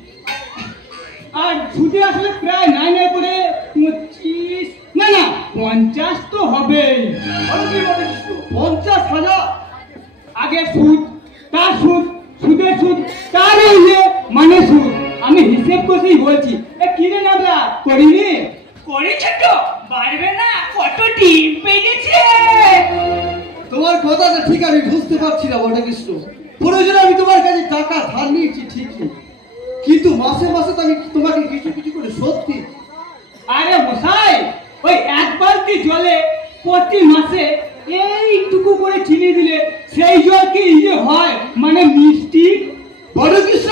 আর সুদে আসলে প্রায় নাই করে 25 না 50 তো হবেই 50,000 আগে সুদ তার সুদের সুদ তার ইয়ে মানে সুদ আমি হিসেব করেই বলছি কি রে নাবলা করিনি করেছে তো পারবে না কত টিম পেয়েছে তোমার কথাটা ঠিক আমি বুঝতে পারছি না বড় কৃষ্ণ প্রয়োজনে আমি তোমার কাছে টাকা ধার নিয়েছি ঠিকই কিন্তু মাসে মাসে তো আমি তোমাকে কিছু করে শোধ দিই আরে মশাই ওই এক বালতি জলে প্রতি মাসে এইটুকু করে চিনি দিলে সেই জল কি ইয়ে হয় মানে মিষ্টি বড় কৃষ্ণ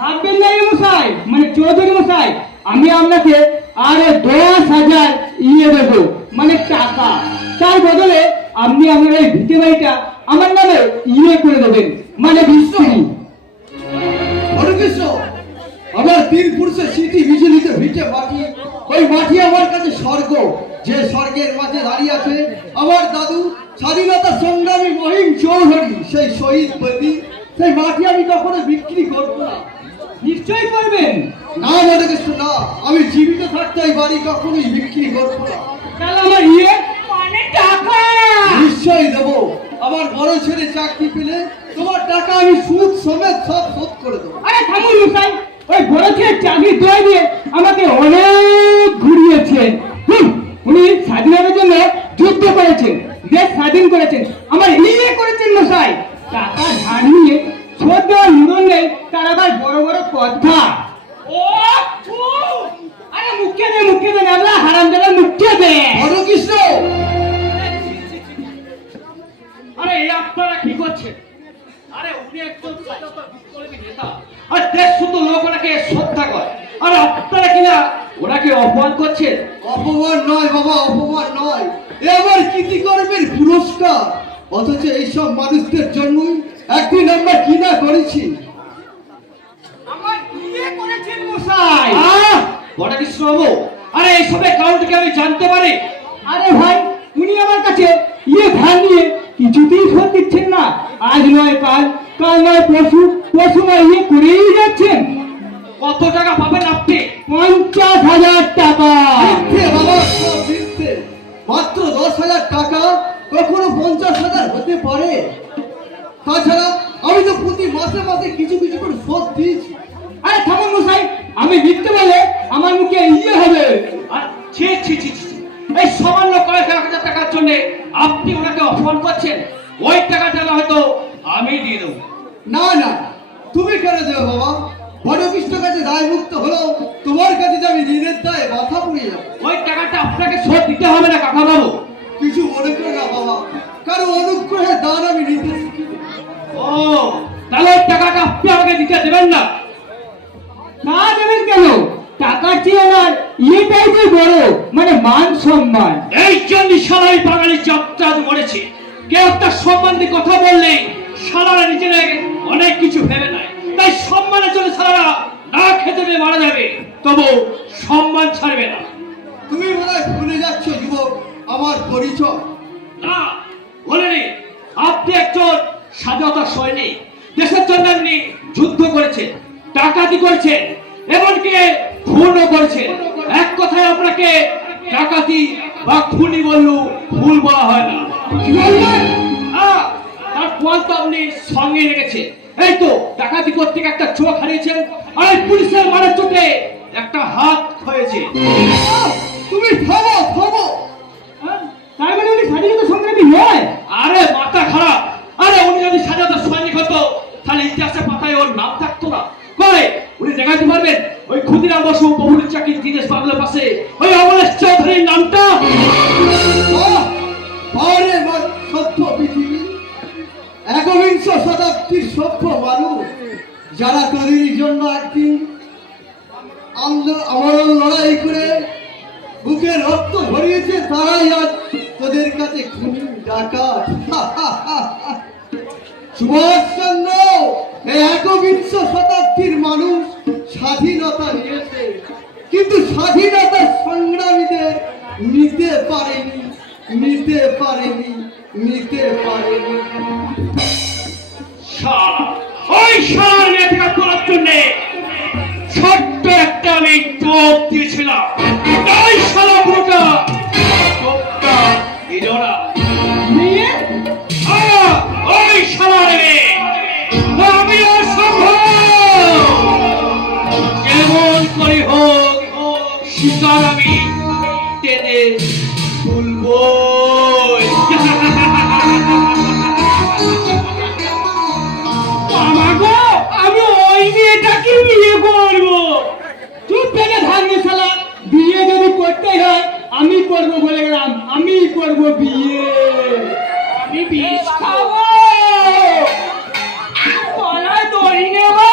ভাববেন না এই মশাই মানে চৌধুরী মশাই আমি আপনাকে আরো 10,000 ইয়ে দেবো মানে টাকা তার বদলে আপনি আমার এই ভিটে বাড়িটা আমার নামে ইয়ে করে দেবেন মানে বিস্তারি বড় কৃষ্ণ আমার 3 পুরুষের স্মৃতি বিজলিত ভিটে মাটি ওই মাটি আমার কাছে স্বর্গ যে স্বর্গের মাঝে দাঁড়িয়ে আছে আমার দাদু স্বাধীনতা সংগ্রামী মহিম চৌধুরী সেই শহীদ বেদি সেই মাটি আমি কখনো বিক্রি করবো না নিশ্চয়ই করবেন না বড় কৃষ্ণ না আমি জীবিত থাকতে এই বাড়ি কখনোই বিক্রি করবো না তাহলে আমার ইয়ে মানে টাকা নিশ্চয়ই দেবো আমার বড় ছেলে চাকরি পেলে তোমার টাকা আমি সুদ সমেত সব শোধ করে দেবো আরে থামুন মশাই ওই বড় ছেলে চাকরি দিয়ে আমাকে অনেক ঘুরিয়েছেন উনি স্বাধীনতার জন্য যুদ্ধ করেছেন দেশ স্বাধীন করেছেন আমার ইয়ে করেছেন মশাই টাকা ধার নিয়ে শোধ দেওয়ার নিয়ম নেই গদ্ধা। ও ফু! আরে মুখে দে নাবলা হারামজাদা মুখে দে। হরকৃষ্ণ, আরে এই আপনারা কি করছেন? আরে উনি একজন স্বাধীনতা বিপ্লবী নেতা, আর দেশ শুধু লোক ওনাকে শ্রদ্ধা করে, আর আপনারা কিনা ওনাকে অপমান করছেন। অপমান নয় বাবা, অপমান নয়, এ আমার কৃতিকর্মের পুরস্কার। অথচ এইসব মানুষদের জন্যই একদিন আমরা কি না করেছি। আমার বিয়ে করেছেন মশাই। বড় কৃষ্ণ বাবু, আরে এইসবের কারণটাকে আমি জানতে পারি? আরে ভাই, উনি আমার কাছে ধার নিয়ে কিছুতেই শোধ দিচ্ছেন না। আজ নয় কাল, কাল নয় পরশু, পরশু নয় করেই যাচ্ছেন। কত টাকা পাবেন আপনি? 50,000 টাকা। মিথ্যে বাবা, সব মিথ্যে। মাত্র 10,000 টাকা কখনো 50,000 হতে পারে? তাছাড়া আমি তো প্রতি মাসে মাসে কিছু কিছু করে শোধ দিয়েছি। আরে থামুন মশাই, আমি মিথ্যে বলে আমার মুখে হবে। আর ছি ছি ছি ছি, এই সামান্য কয়েক হাজার টাকার জন্য আপনি ওনাকে অপমান করছেন। ওই টাকাটা না হয়তো আমি দিয়ে দেবো। না না, তুমি কেন দেবে বাবা? বড়কৃষ্ণ কাছে দায় মুক্ত হলো, তোমার কাছে যে আমি ঋণের দায়ে মাথা পড়ে যাবো। ওই টাকাটা আপনাকে শোধ দিতে হবে না কাকা বাবু। কিছু মনে করো না বাবা, কারো অনুগ্রহে দান আমি নিতে শিখি। ও, তাহলে ওই টাকাটা আপনি আমাকে দিতে দেবেন না? না দেবেন কেন? টাকা চেয়ে আমার এটাই তো বড়, মানে মান সম্মান। এই জন্য সারাই বাঙালি যাত্রা মরেছে। কেউ একটা সম্মান দিয়ে কথা বললে সারারা নিজেরা অনেক কিছু ভেবে নেয়, তাই সম্মানের জন্য সারারা না খেতে পেয়ে মারা যাবে, তবু সম্মান ছাড়বে না। তুমি বোধহয় ভুলে যাচ্ছ যুবক আমার পরিচয়। না, বলেনি। আপনি একজন স্বাধীনতা সৈনিক, দেশের জন্য আপনি যুদ্ধ করেছেন, ডাকাতি করেছেন, এমনকি খুনও করেছেন। এক কথায় আপনাকে ডাকাতি বা খুনি বললেও ভুল বলা হয় না। তার প্রমাণ তো আপনি সঙ্গে রেখেছেন। এই তো ডাকাতি করতে গিয়ে একটা চোখ হারিয়েছেন, আর এই পুলিশের মারার চোটে একটা হাত হয়েছে। তুমি থামো থামো। তার মানে উনি স্বাধীনতা সংগ্রামী নয়? আরে মাথা খারাপ। আরে উনি যদি স্বাধীনতা সৈনিক হতো তাহলে ইতিহাসের পাতায় ওর নাম থাকতো না। কই উনি দেখাতে পারবেন ওই ক্ষুদিরাম বসু বহুল চাকরি দীনেশ বাংলার পাশে ওই অমলেশ চৌধুরীর নামটা? আরে সভ্য পৃথিবী, একবিংশ শতাব্দীর সভ্য মানুষ, যারা তোদের জন্য একদিন আমরণ লড়াই করে বুকে রক্ত ভরিয়েছে, তারাই আজ তোদের কাছে খুনি ডাকাত। সুভাষচন্দ্র এই একবিংশ শতাব্দীর মানুষ স্বাধীনতা নিয়েছে, কিন্তু স্বাধীনতা সংগ্রামীদের নিতে পারেনি, নিতে পারেনি, নিতে পারেনি। ওই সারা মেয়েটা করার জন্য ছোট্ট একটা আমি টোপ দিয়েছিলাম, তাই সারা পুরোটা টোপটা দিল না। ওই সারা আমি অসম্ভব, কেমন করে হোক শিকার আমি টেনে তুলবো। আমি ওই মেয়েটাকে বিয়ে করবো। চুপ থেকে থাকবে শালা। বিয়ে যদি করতে হয় আমি করবো বলে গেলাম, আমি করবো বিয়ে। আমি বিষ খাবো, গলায় দড়ি নেবো,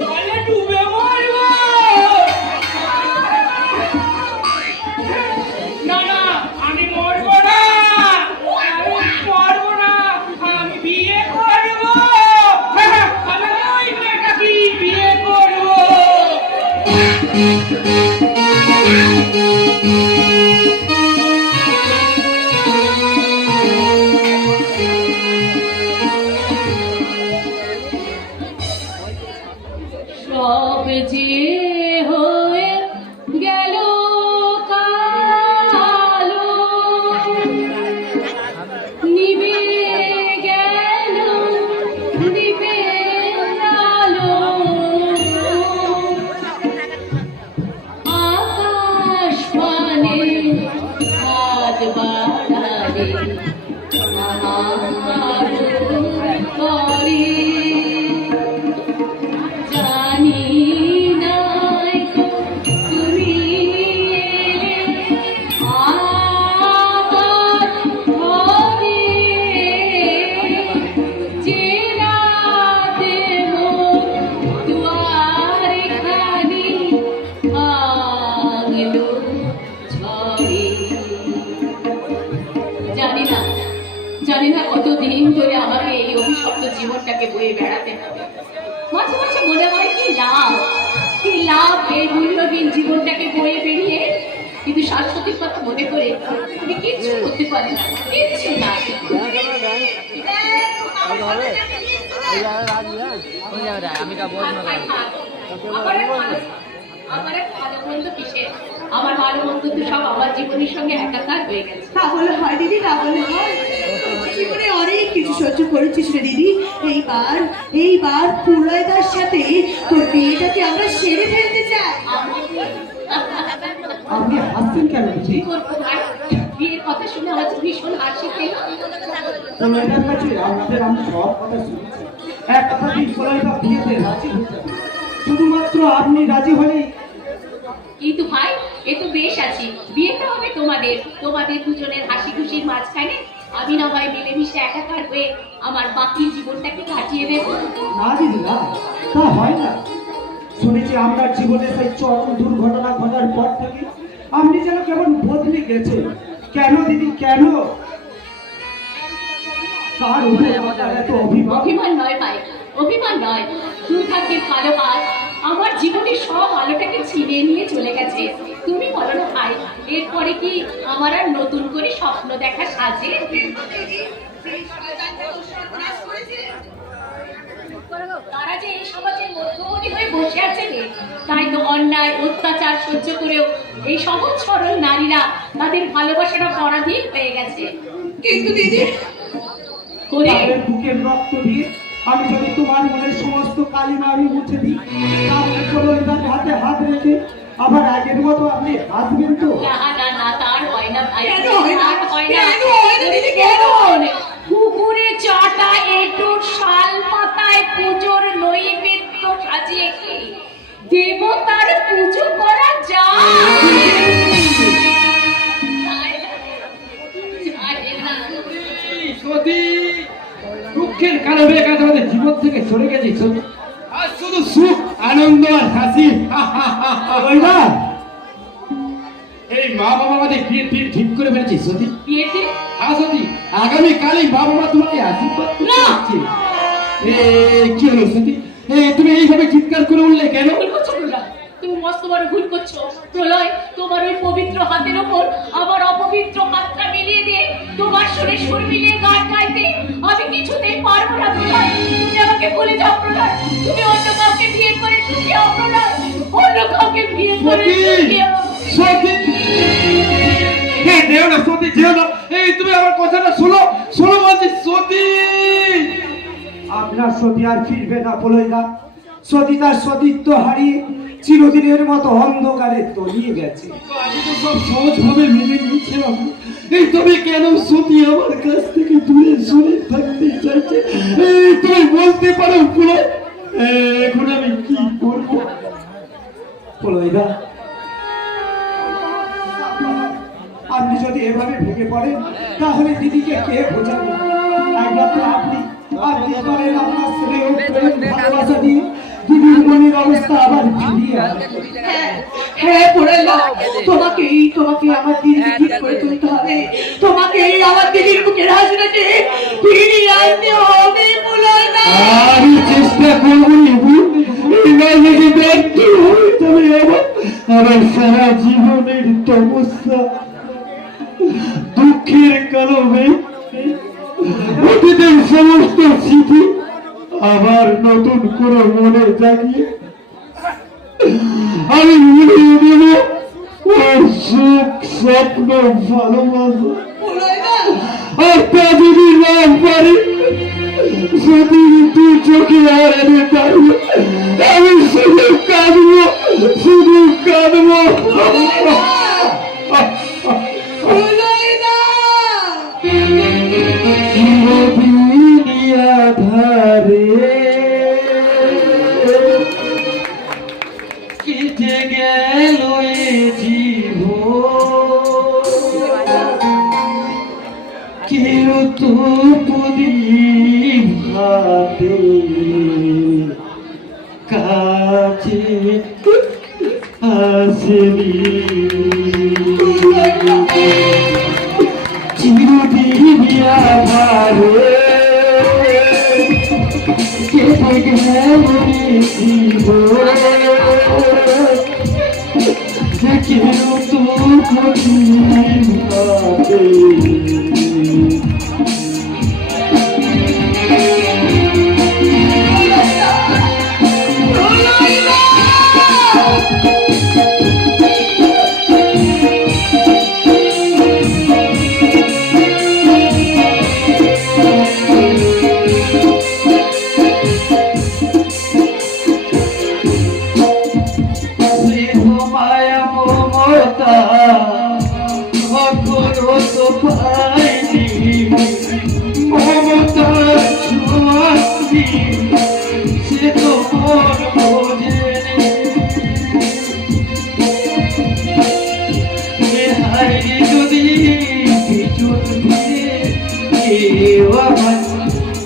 জলে ডুবে মরবো। না না, আমি মরবো না, আমি মরবো না, আমি বিয়ে করবো। আমি ওই মেয়েটাকে বিয়ে করবো। সব যে হয়ে গেল কালো, নিভে গেল দ্বীপের আলো, আকাশ পানে হাত বাড়ালে আমার করে লাভ এই মূল্যহীন জীবনটাকে বয়ে বেরিয়ে কিন্তু শাশ্বতীর কথা মনে করে তুমি কিচ্ছু করতে পারে না, কিচ্ছু না। আমার এক ভালো মন্দ কিসের? আমার ভালো মন্দ তো সব আমার জীবনের সঙ্গে একাকার হয়ে গেছে। তা বলে হয় দিদি, তা বলে হয়। জীবনে অনেক কিছু সহ্য করেছিস রে দিদি। এইবার পুরয়দার সাথে তোর বিয়েটাকে আমরা সেরে ফেলতে চাই। আপনি হাসছেন কেন বুঝি? কি করবো ভাই, বিয়ের কথা শুনে আমার যে ভীষণ হাসি পেল। পুরয়দার কাছে আমি সব কথা শুনেছি। এক কথা দিন পুরয়দা বিয়েতে রাজি হয়ে যাবে। শুধুমাত্র আপনি রাজি হলেই। কিন্তু ভাই এ তো বেশ আছি, বিয়েটা হবে তোমাদের দুজনের হাসি খুশির মাঝখানে। আমি না হয় মিলেমিশে একাকার হয়ে আমার বাকি জীবনটাকে কাটিয়ে দেব। না দিদি না, তা হয় না। শুনেছি আপনার জীবনে সেই চরম দুর্ঘটনা ঘটার পর থেকে আপনি যেন কেমন বদলে গেছেন। কেন দিদি, কেন? কার উপরে আপনার এত অভিমান? অভিমান নয় ভাই, অভিমান নয়। দুর্ভাগ্যের ভালো কাজ আমার জীবনের সব আলোটাকে ছিনিয়ে নিয়ে চলে গেছে। তুমি বলো না ভাই, এরপরে কি আমার আর নতুন করে স্বপ্ন দেখা সাজে? তারা যে এই সমাজের মধ্যবর্তী হয়ে বসে আছে রে, তাই তো অন্যায় অত্যাচার সহ্য করেও এই সহজ সরল নারীরা তাদের ভালোবাসাটা পরাধীন হয়ে গেছে। কিন্তু দিদি, করে তাদের বুকের রক্ত দিয়ে আমি যদি তোমার মনের সমস্ত কালিমা আমি মুছে দিই, তাহলে পুরয়দার হাতে হাত রেখে আবার আগের মতো আপনি হাসবেন তো? না তার হয় না ভাই, কেন হয় না? তার হয় না। কেন হয় না দিদি, কেন? পুকুরে চাটা একটু শাল পাতায় পুজোর নৈবেদ্য সাজিয়ে কি দেবতার পুজো করা যায়? সতী, দুঃখের কারণে আমাদের জীবন থেকে চলে গেছে সতী। আর শুধু সুখ, আনন্দ আর হাসি। পুরয়দা, এই মা বাবা আমাদের বিয়ে ঠিক করে ফেলেছে সতী। বিয়েতে হ্যাঁ সতী, আগামীকালই মা বাবা তোমাকে আশীর্বাদ করতে না। যাচ্ছে। কি হলো সতী? তুমি এইভাবে চিৎকার করে উঠলে কেন? ভুল করছো প্রলয়, তুমি মস্ত বড় ভুল করছো। প্রলয়, তোমার ওই পবিত্র হাতের ওপর আমার অপবিত্র হাতটা মিলিয়ে দিয়ে তোমার সুরে সুর মিলিয়ে গান গাইতে আমি কিছুতেই পারবো না প্রলয়। তুমি আমাকে ভুলে যাও প্রলয়, তুমি অন্য কাউকে বিয়ে করে সুখী হও প্রলয়, অন্য কাউকে বিয়ে করে সুখী হও। সতী, যেও না সতী, যেও না। তুমি আমার কথাটা শোনো বলছি সতী। আপনার সতী আর ফিরবে না পুরয়দা। সতী তার সতীত্ব হারিয়ে চিরদিনের মতো অন্ধকারে তলিয়ে গেছে। আমি তো সব সহজভাবে মেনে নিয়েছিলাম। তবে কেন সতী আমার কাছ থেকে দূরে সরে থাকতে চাইছে? তুমি বলতে পারো পুরয়, এখন আমি কি করবো? পুরয়দা, আপনি যদি এভাবে ভেঙে পড়েন তাহলে দিদিকে কে বোঝাবে? একমাত্র আপনি পারেন আপনার স্নেহ প্রেম ভালোবাসা দিয়ে দিদির মনের অবস্থা আবার ফিরিয়ে আনতে। হ্যাঁ পুরয়দা, তোমাকেই আমার দিদিকে ঠিক করে তুলতে হবে। তোমাকেই আমার দিদির বুকের হাসিটাকে ফিরিয়ে আনতে হবে পুরয়দা। আমি চেষ্টা করবো যদি ব্যর্থ হই তবে আমার সারা জীবনের তপস্যা দুঃখের কারণে অতীতের সমস্ত স্মৃতি আবার নতুন করে মনে জাগিয়ে আমি মিলিয়ে দেব ওর সুখ স্বপ্ন ভালোবাসা। পুরয়দা, আর তা যদি না পারি, যদি দু চোখে আর এনে দাঁড়িয়ে আমি শুধু কাঁদবো। পুরয়দা, চিরদিন আধারে কেটে গেল এ জীবন, কিন্তু প্রদীপ হাতে কাছে আসেনি। চিরদিন আধারে কেটে গেল মায়া মমতা কখনো তো পাইনি, মমতা ছোঁয়াছি সে তো মন বোঝেনি। হাইরে যদি পিছন ফিরে কেউ আমার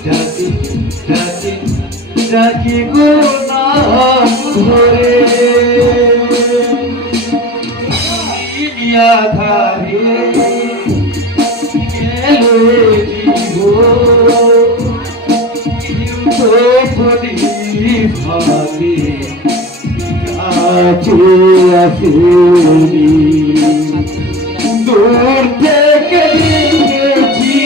ডাকে ডাকে ডাকে গো নাম ধরে, ধারে গেলে জীব ভাবে কাছে আসেনি, দূর থেকে দেখেছি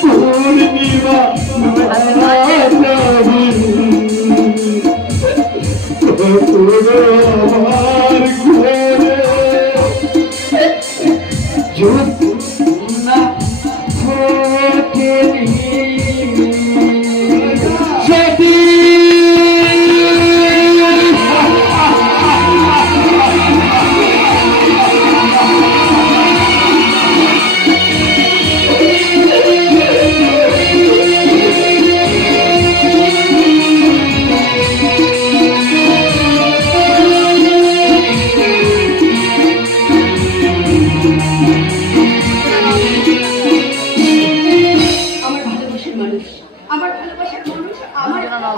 পূর্ণিমা আমার ঘরে যুদ্ধ না ফোটেনি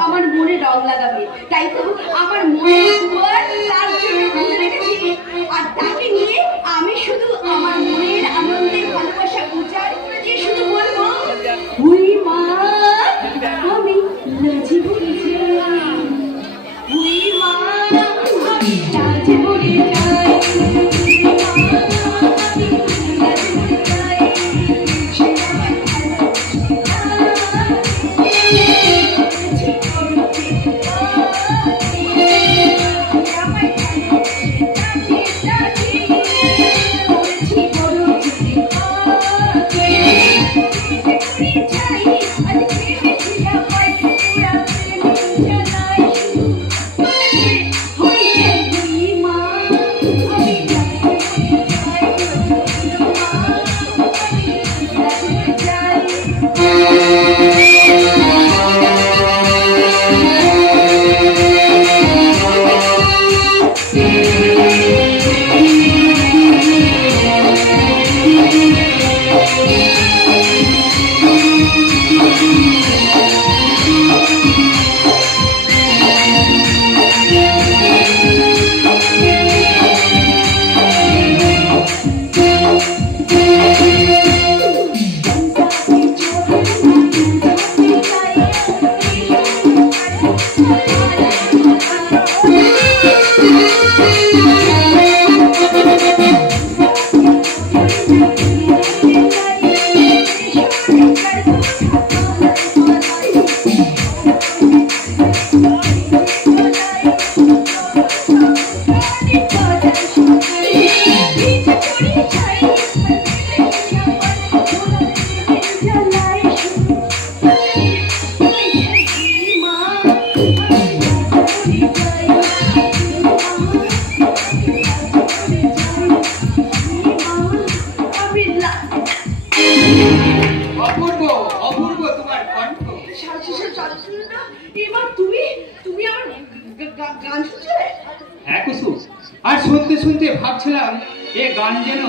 আমার মনে রং লাগাবে, তাই তো আমার মনে তার জন্য খুঁজে রেখেছি। আর তাকে নিয়ে আমি শুধু আমার মনের আনন্দে ভালোবাসা উজাড় করে দিয়ে শুধু বলবো, ওই মা আমি নাচি বলে যাই, ওই মা আমি নাচি বলে যাই, অপূর্ব অপূর্ব তোমার কণ্ঠ। এবার তুমি তুমি আমার গান শুনছো? হ্যাঁ কুসুম, আর শুনতে শুনতে ভাবছিলাম এ গান যেন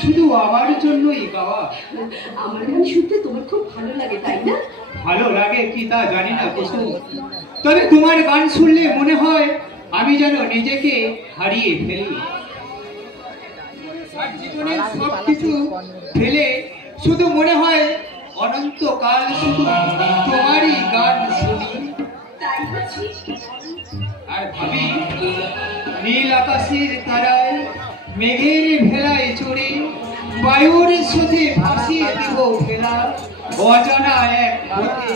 শুধু আমার জন্যই গাওয়া। আমার গান শুনতে তোমার খুব ভালো লাগে, তাই না? ভালো লাগে কি তা জানি না কুসুম, তবে তোমার গান শুনলে মনে হয় আমি যেন নিজেকে হারিয়ে ফেলি, আর জীবনের সবকিছু ফেলে শুধু মনে হয় অনন্তকাল শুধু তোমারই গান শুনি তাই বুঝি? আর ভাবি নীল আকাশের তারায় মেঘের ভেলায় চড়ে বায়ুর সাথে ভাসিয়ে দেব ভেলা অজানা এক পথে,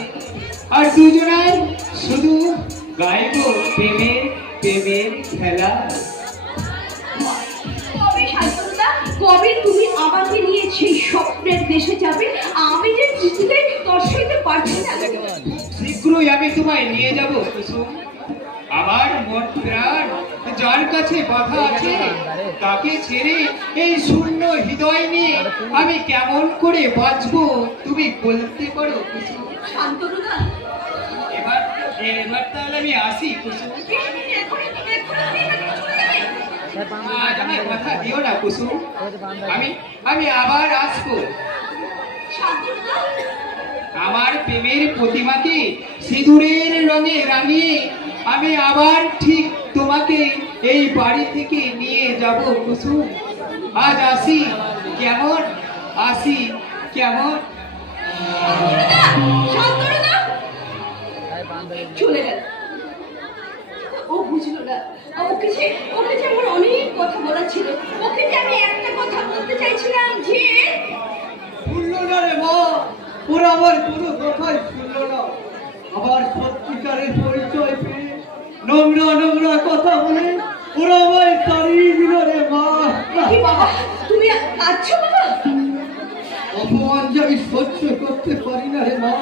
আর দুজনায় শুধু গাইব প্রেমের প্রেমের খেলা। কবে শান্তনুদা, কবে তুমি আমাকে নিয়ে সেই স্বপ্নের দেশে যাবে? আমি যে কিছুতে তর্সাইতে পারছি না। শীঘ্রই আমি তোমায় নিয়ে যাব কুসুম। আমার মন প্রাণ যার কাছে বাধা আছে তাকে ছেড়ে এই শূন্য হৃদয় নিয়ে আমি কেমন করে বাঁচবো তুমি বলতে পারো কুসুম? শান্তনুদা, এবার এবার তাহলে আমি আসি কুসুম। এখনই চলে যাবে? আজ আমার কথা দিও না কুসুম, আমি আবার আসবো। শান্তনুদা, আমার প্রেমের প্রতিমাকে সিঁদুরের রঙে রাঙিয়ে আমি আবার ঠিক তোমাকে এই বাড়ি থেকে নিয়ে যাব কুসুম। আজ আসি কেমন, আসি কেমন। শান্তনুদা, চলে গেল। ও বুঝলো না, ওকে যে আমার অনেক কথা বলার ছিল। ওকে যে আমি একটা কথা বলতে চাইছিলাম যে শুনলো না রে মা, ওরা আমার কোনো কথাই শুনলো না। আবার সত্যিকারের পরিচয় পেয়ে নোংরা নোংরা কথা বলে ওরা আমায় তাড়িয়ে দিল রে মা। কি বাবা, তুমি কাঁদছো বাবা? অপমান যে আমি সহ্য করতে পারি না রে মা।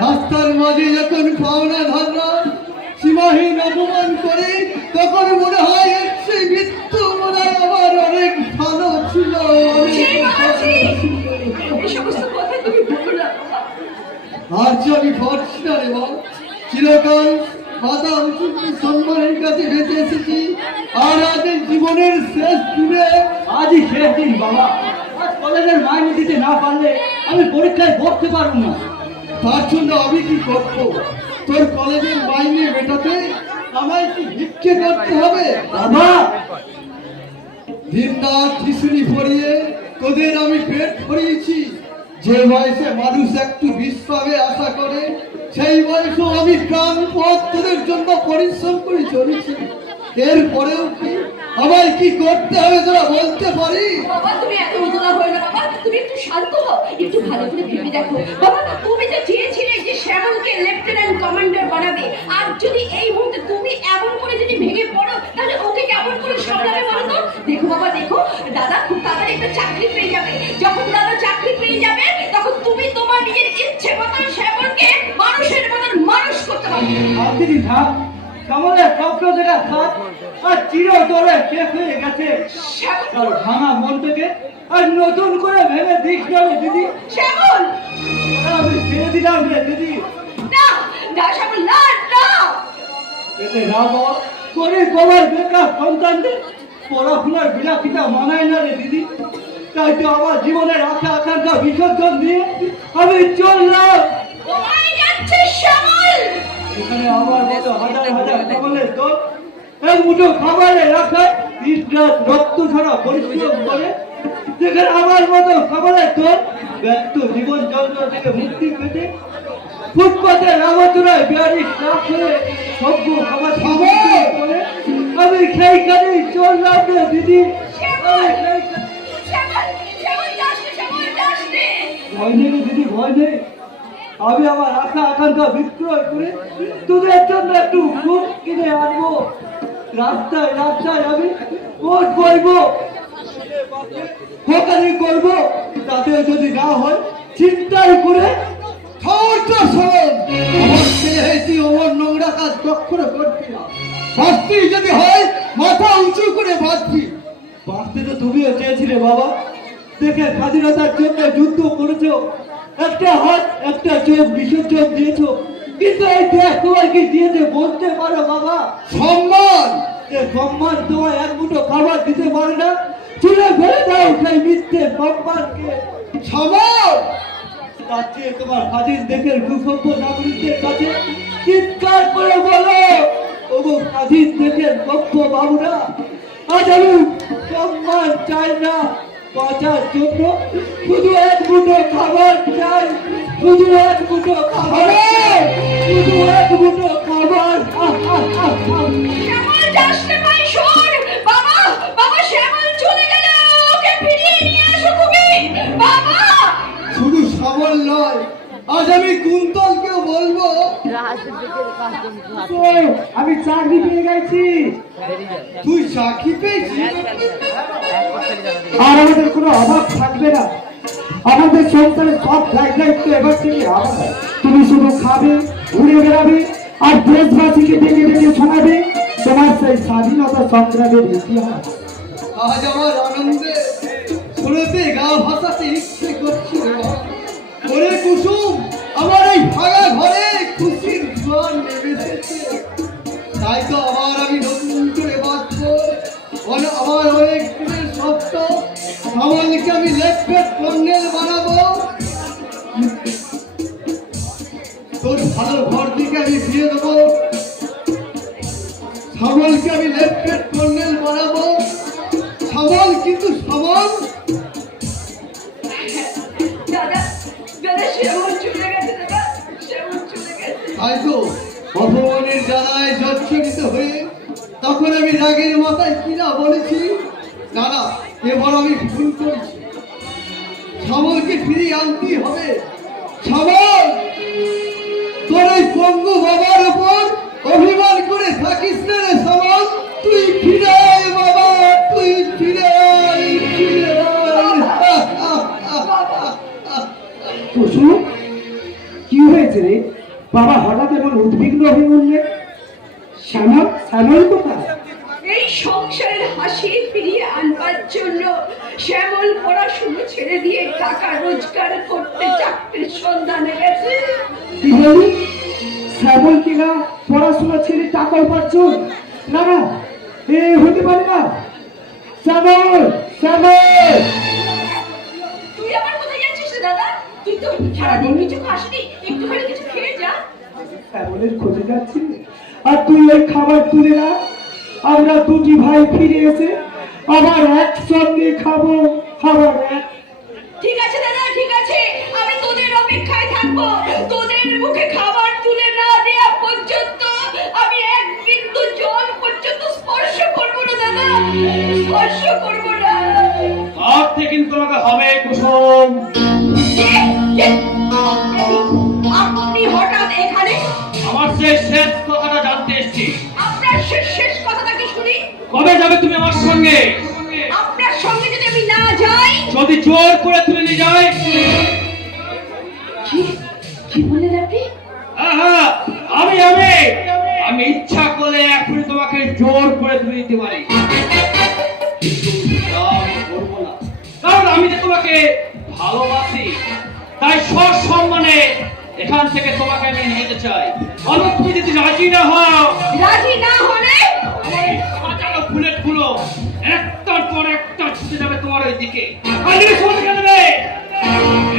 রাস্তার মাঝে যখন পাওনা ধররা সীমাহীন অপমান করে তখন মনে হয় এর সেই মৃত্যু মনে হয় আমার অনেক ভালো ছিল, ছি অনেক বাবা, ভালো ছি। ছিল। এই সমস্ত কথা তুমি বলো না বাবা। আজ আমি পারছি না রে মা। চিরকাল মাথা উঁচু করে সম্মানের কাছে বেঁচে এসেছি, আর আজ এই জীবনের শেষ দিনে আজই শেষ দিন বাবা। আজ কলেজের মাইনে দিতে না পারলে আমি পরীক্ষায় বসতে পারবো না। তার জন্য আমি কি করবো? তোর কলেজের মাইনে মেটাতে আমায় কি ভিক্ষে করতে হবে বাবা? দিন রাত খিচুড়ি পরিয়ে তোদের আমি পেট ভরিয়েছি। যে বয়সে মানুষ একটু বিশ্রামে আশা করে সেই বয়সেও আমি প্রাণ পথ তোদের জন্য পরিশ্রম করে চলেছি। এরপরেও কি আমায় কি করতে হবে তোরা বলতে পারি? বাবা, তুমি এত উদলা হয়ে না বাবা, তুমি একটু শান্ত হও, একটু ভালো করে ভেবে দেখো বাবা। তুমি তো চেয়েছিলে যে শ্যামলকে লেফটেন্যান্ট কমান্ডার বানাবে, আর যদি এই মুহূর্তে তুমি এমন করে যদি ভেঙে পড়ো তাহলে ওকে কেমন করে সামলাবে বলো তো? দেখো বাবা, দেখো, দাদা খুব তাড়াতাড়ি একটা চাকরি পেয়ে যাবে। যখন দাদা চাকরি পেয়ে যাবে তখন তুমি তোমার নিজের ইচ্ছে মতন শ্যামলকে মানুষের মতন মানুষ করতে পারবে। আপনি থাক কমলের স্বপ্ন যেটা থাক আর চিরতরে শেষ হয়ে গেছে। শ্যামল, তার ভাঙা মন থেকে আর নতুন করে ভেবে দিস না রে দিদি। শ্যামল, আমি ছেড়ে দিলাম রে দিদি। না না শ্যামল, না না। এতে না বাবা, করে তোমার বেকার সন্তানদের পড়াশোনার বিলাসিতা মানায় না রে দিদি। তাই তো আমার জীবনের আশা আকাঙ্ক্ষা বিসর্জন দিয়ে আমি চললাম। কোথায় যাচ্ছিস শ্যামল? এখানে আমার মতো হাজার হাজার কমলের দল এক মুঠো খাবারে রাখায় দিন রাত রক্ত ছাড়া পরিশ্রম করে, যেখানে আমার মতো খাবারের দল ব্যস্ত জীবন যন্ত্র থেকে মুক্তি পেতে ফুটপাতের আবর্জনায় বিহারি চাপ হয়ে সভ্য খাবার করে আমি সেইখানেই চললাম রে দিদি। শ্যামল, শ্যামল, যাস নে, শ্যামল, যাস নে। ভয় নেই রে দিদি, ভয় নেই। আমি আমার আশা আকাঙ্ক্ষা বিক্রয় করে তোদের জন্য একটু ভোট কিনে আনবো। রাস্তায় রাস্তায় আমি ভোট বইবো, হকারি করবো। তাতেও যদি না হয় চিন্তাই করে খবরটা শোন, আমার ছেলে হয়েছি ওমর নোংরা কাজ কখনো করবি না। বাঁচতি যদি হয় মাথা উঁচু করে বাঁচবি। বাঁচতে তো তুমিও চেয়েছিলে বাবা। দেখে স্বাধীনতার জন্য যুদ্ধ করেছো, একটা হাত একটা চোখ বিসর্জন দিয়েছো, কিন্তু এই দেশ তোমায় কি দিয়েছে বলতে পারো বাবা? সম্মান। সম্মান তোমায় এক মুঠো খাবার দিতে পারে না, চুলে ফেলে দাও সেই মিথ্যে সম্মানকে। সমান তার চেয়ে তোমার স্বাধীন দেশের দুঃসভ্য নাগরিকদের কাছে চিৎকার করে বলো, ওগো স্বাধীন দেশের সভ্য বাবুরা, আজ আমি সম্মান চাই না, বাঁচার জন্য শুধু এক মুঠো খাবার চাই, শুধু এক মুঠো খাবার চাই, শুধু এক মুঠো খাবার। শ্যামল যাস না ভাই, শোন বাবা, বাবা শ্যামল চলে গেল, ওকে ফিরিয়ে নিয়ে আসো তুমি বাবা। শুধু শ্যামল নয়, আজ আমি কুন্তলকেও বলবো। তো আমি চাকরি পেয়ে গেছি, তুই চাকরি পেয়েছিস? আর আমাদের কোনো অভাব থাকবে না। আমাদের সংসারের সব দায়িত্ব এবার থেকে আমার। তুমি শুধু খাবে, ঘুরে বেড়াবে, আর দেশবাসীকে ডেকে ডেকে শোনাবে তোমার সেই স্বাধীনতা সংগ্রামের ইতিহাস। আজ আমার আনন্দে শুরুতে গা ভাসাতে ইচ্ছে করছিল। ওরে কুসুম, আমার এই ভাঙা ঘরে খুশির জোয়ার নেমে এসেছে। তাই তো আবার আমি নতুন করে বাঁচবো। আমার অনেক দিনের স্বপ্ন, শ্যামলকে আমি লেফটেন্যান্ট কর্নেল বানাবো। তোর ভালো ঘর থেকে আমি বিয়ে দেবো, শ্যামলকে আমি লেফটেন্যান্ট কর্নেল বানাবো। শ্যামল কিন্তু শ্যামল দাদা, দাদা শ্যামল চলে গেছে, দাদা শ্যামল চলে গেছে। তাই তো অপমানের জ্বালায় জর্জরিত হয়ে তখন আমি রাগের মাথায় কিনা বলেছি, না না, এবার আমি ভুল করেছি, শ্যামলকে ফিরিয়ে আনতেই হবে। শ্যামল, তোর ওই পঙ্গু বাবার উপর অভিমান করে থাকিস না রে শ্যামল। তুই ফিরে আয় বাবা, তুই ফিরে আয়, ফিরে আয়। কুসুম, কি হয়েছে রে? বাবা হঠাৎ এমন উদ্বিগ্ন হয়ে উঠলেন। শ্যামল, শ্যামল কোথায়? এই সংসারের হাসি ফিরিয়ে আনবার জন্য শ্যামল পড়াশুনো ছেড়ে দিয়ে টাকা রোজগার করতে চাকরির সন্ধানে গেছে। কি বলি? শ্যামল কিনা পড়াশোনা ছেড়ে টাকা উপার্জন? না না, এ হতে পারে না। শ্যামল, শ্যামল! তুই আবার কোথায় যাচ্ছিস রে দাদা? তুই তো সারাদিন কিছু খাসনি, একটুখানি কিছু খেয়ে যা। শ্যামলের খোঁজে যাচ্ছি, আর তুই ওই খাবার তুলে না। আমরা দুটি ভাই ফিরে এসে আবার একসঙ্গে খাবো, খাবার এক। ঠিক আছে দাদা, ঠিক আছে, আমি তোদের অপেক্ষায় থাকবো। তোদের মুখে খাবার তুলে না দেয়া পর্যন্ত আমি এক বিন্দু জল পর্যন্ত স্পর্শ করবো না দাদা, স্পর্শ করবো না। আজ থেকে কিন্তু তোমাকে হবে কুসুম। আপনি হঠাৎ এখানে? আমার সেই শেষ কথাটা জানতে এসেছি। আপনার শেষ কথাটা কি শুনি? কবে যাবে তুমি আমার সঙ্গে? আপনার সঙ্গে যদি আমি না যাই? যদি জোর করে তুলে নিয়ে যায়? কি বললেন আপনি? হ্যাঁ, আমি ইচ্ছা করলে এখনই তোমাকে জোর করে তুলে নিতে পারি, কিন্তু তা আমি করবো না। কারণ আমি যে তোমাকে ভালোবাসি, তাই সসম্মানে এখান থেকে তোমাকে আমি নিয়ে যেতে চাই। বলো, তুমি যদি রাজি না হও, রাজি না হলে সাজানো বুলেট গুলো একটার পর একটা ছুটে যাবে তোমার ওই দিকে। আর যদি ফোন দেবে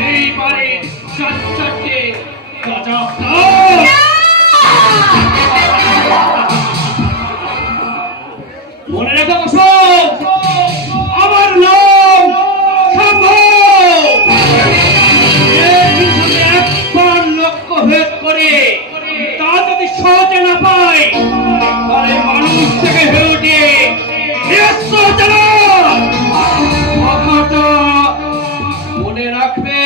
এই বাড়ির চারটে মনে রেখো কুসুম, আমার নাম একবার লক্ষ্য ভেদ করে তা যদি সহজে না পায়, তাহলে মানুষ থেকে হয়ে ওঠে কথাটা মনে রাখবে।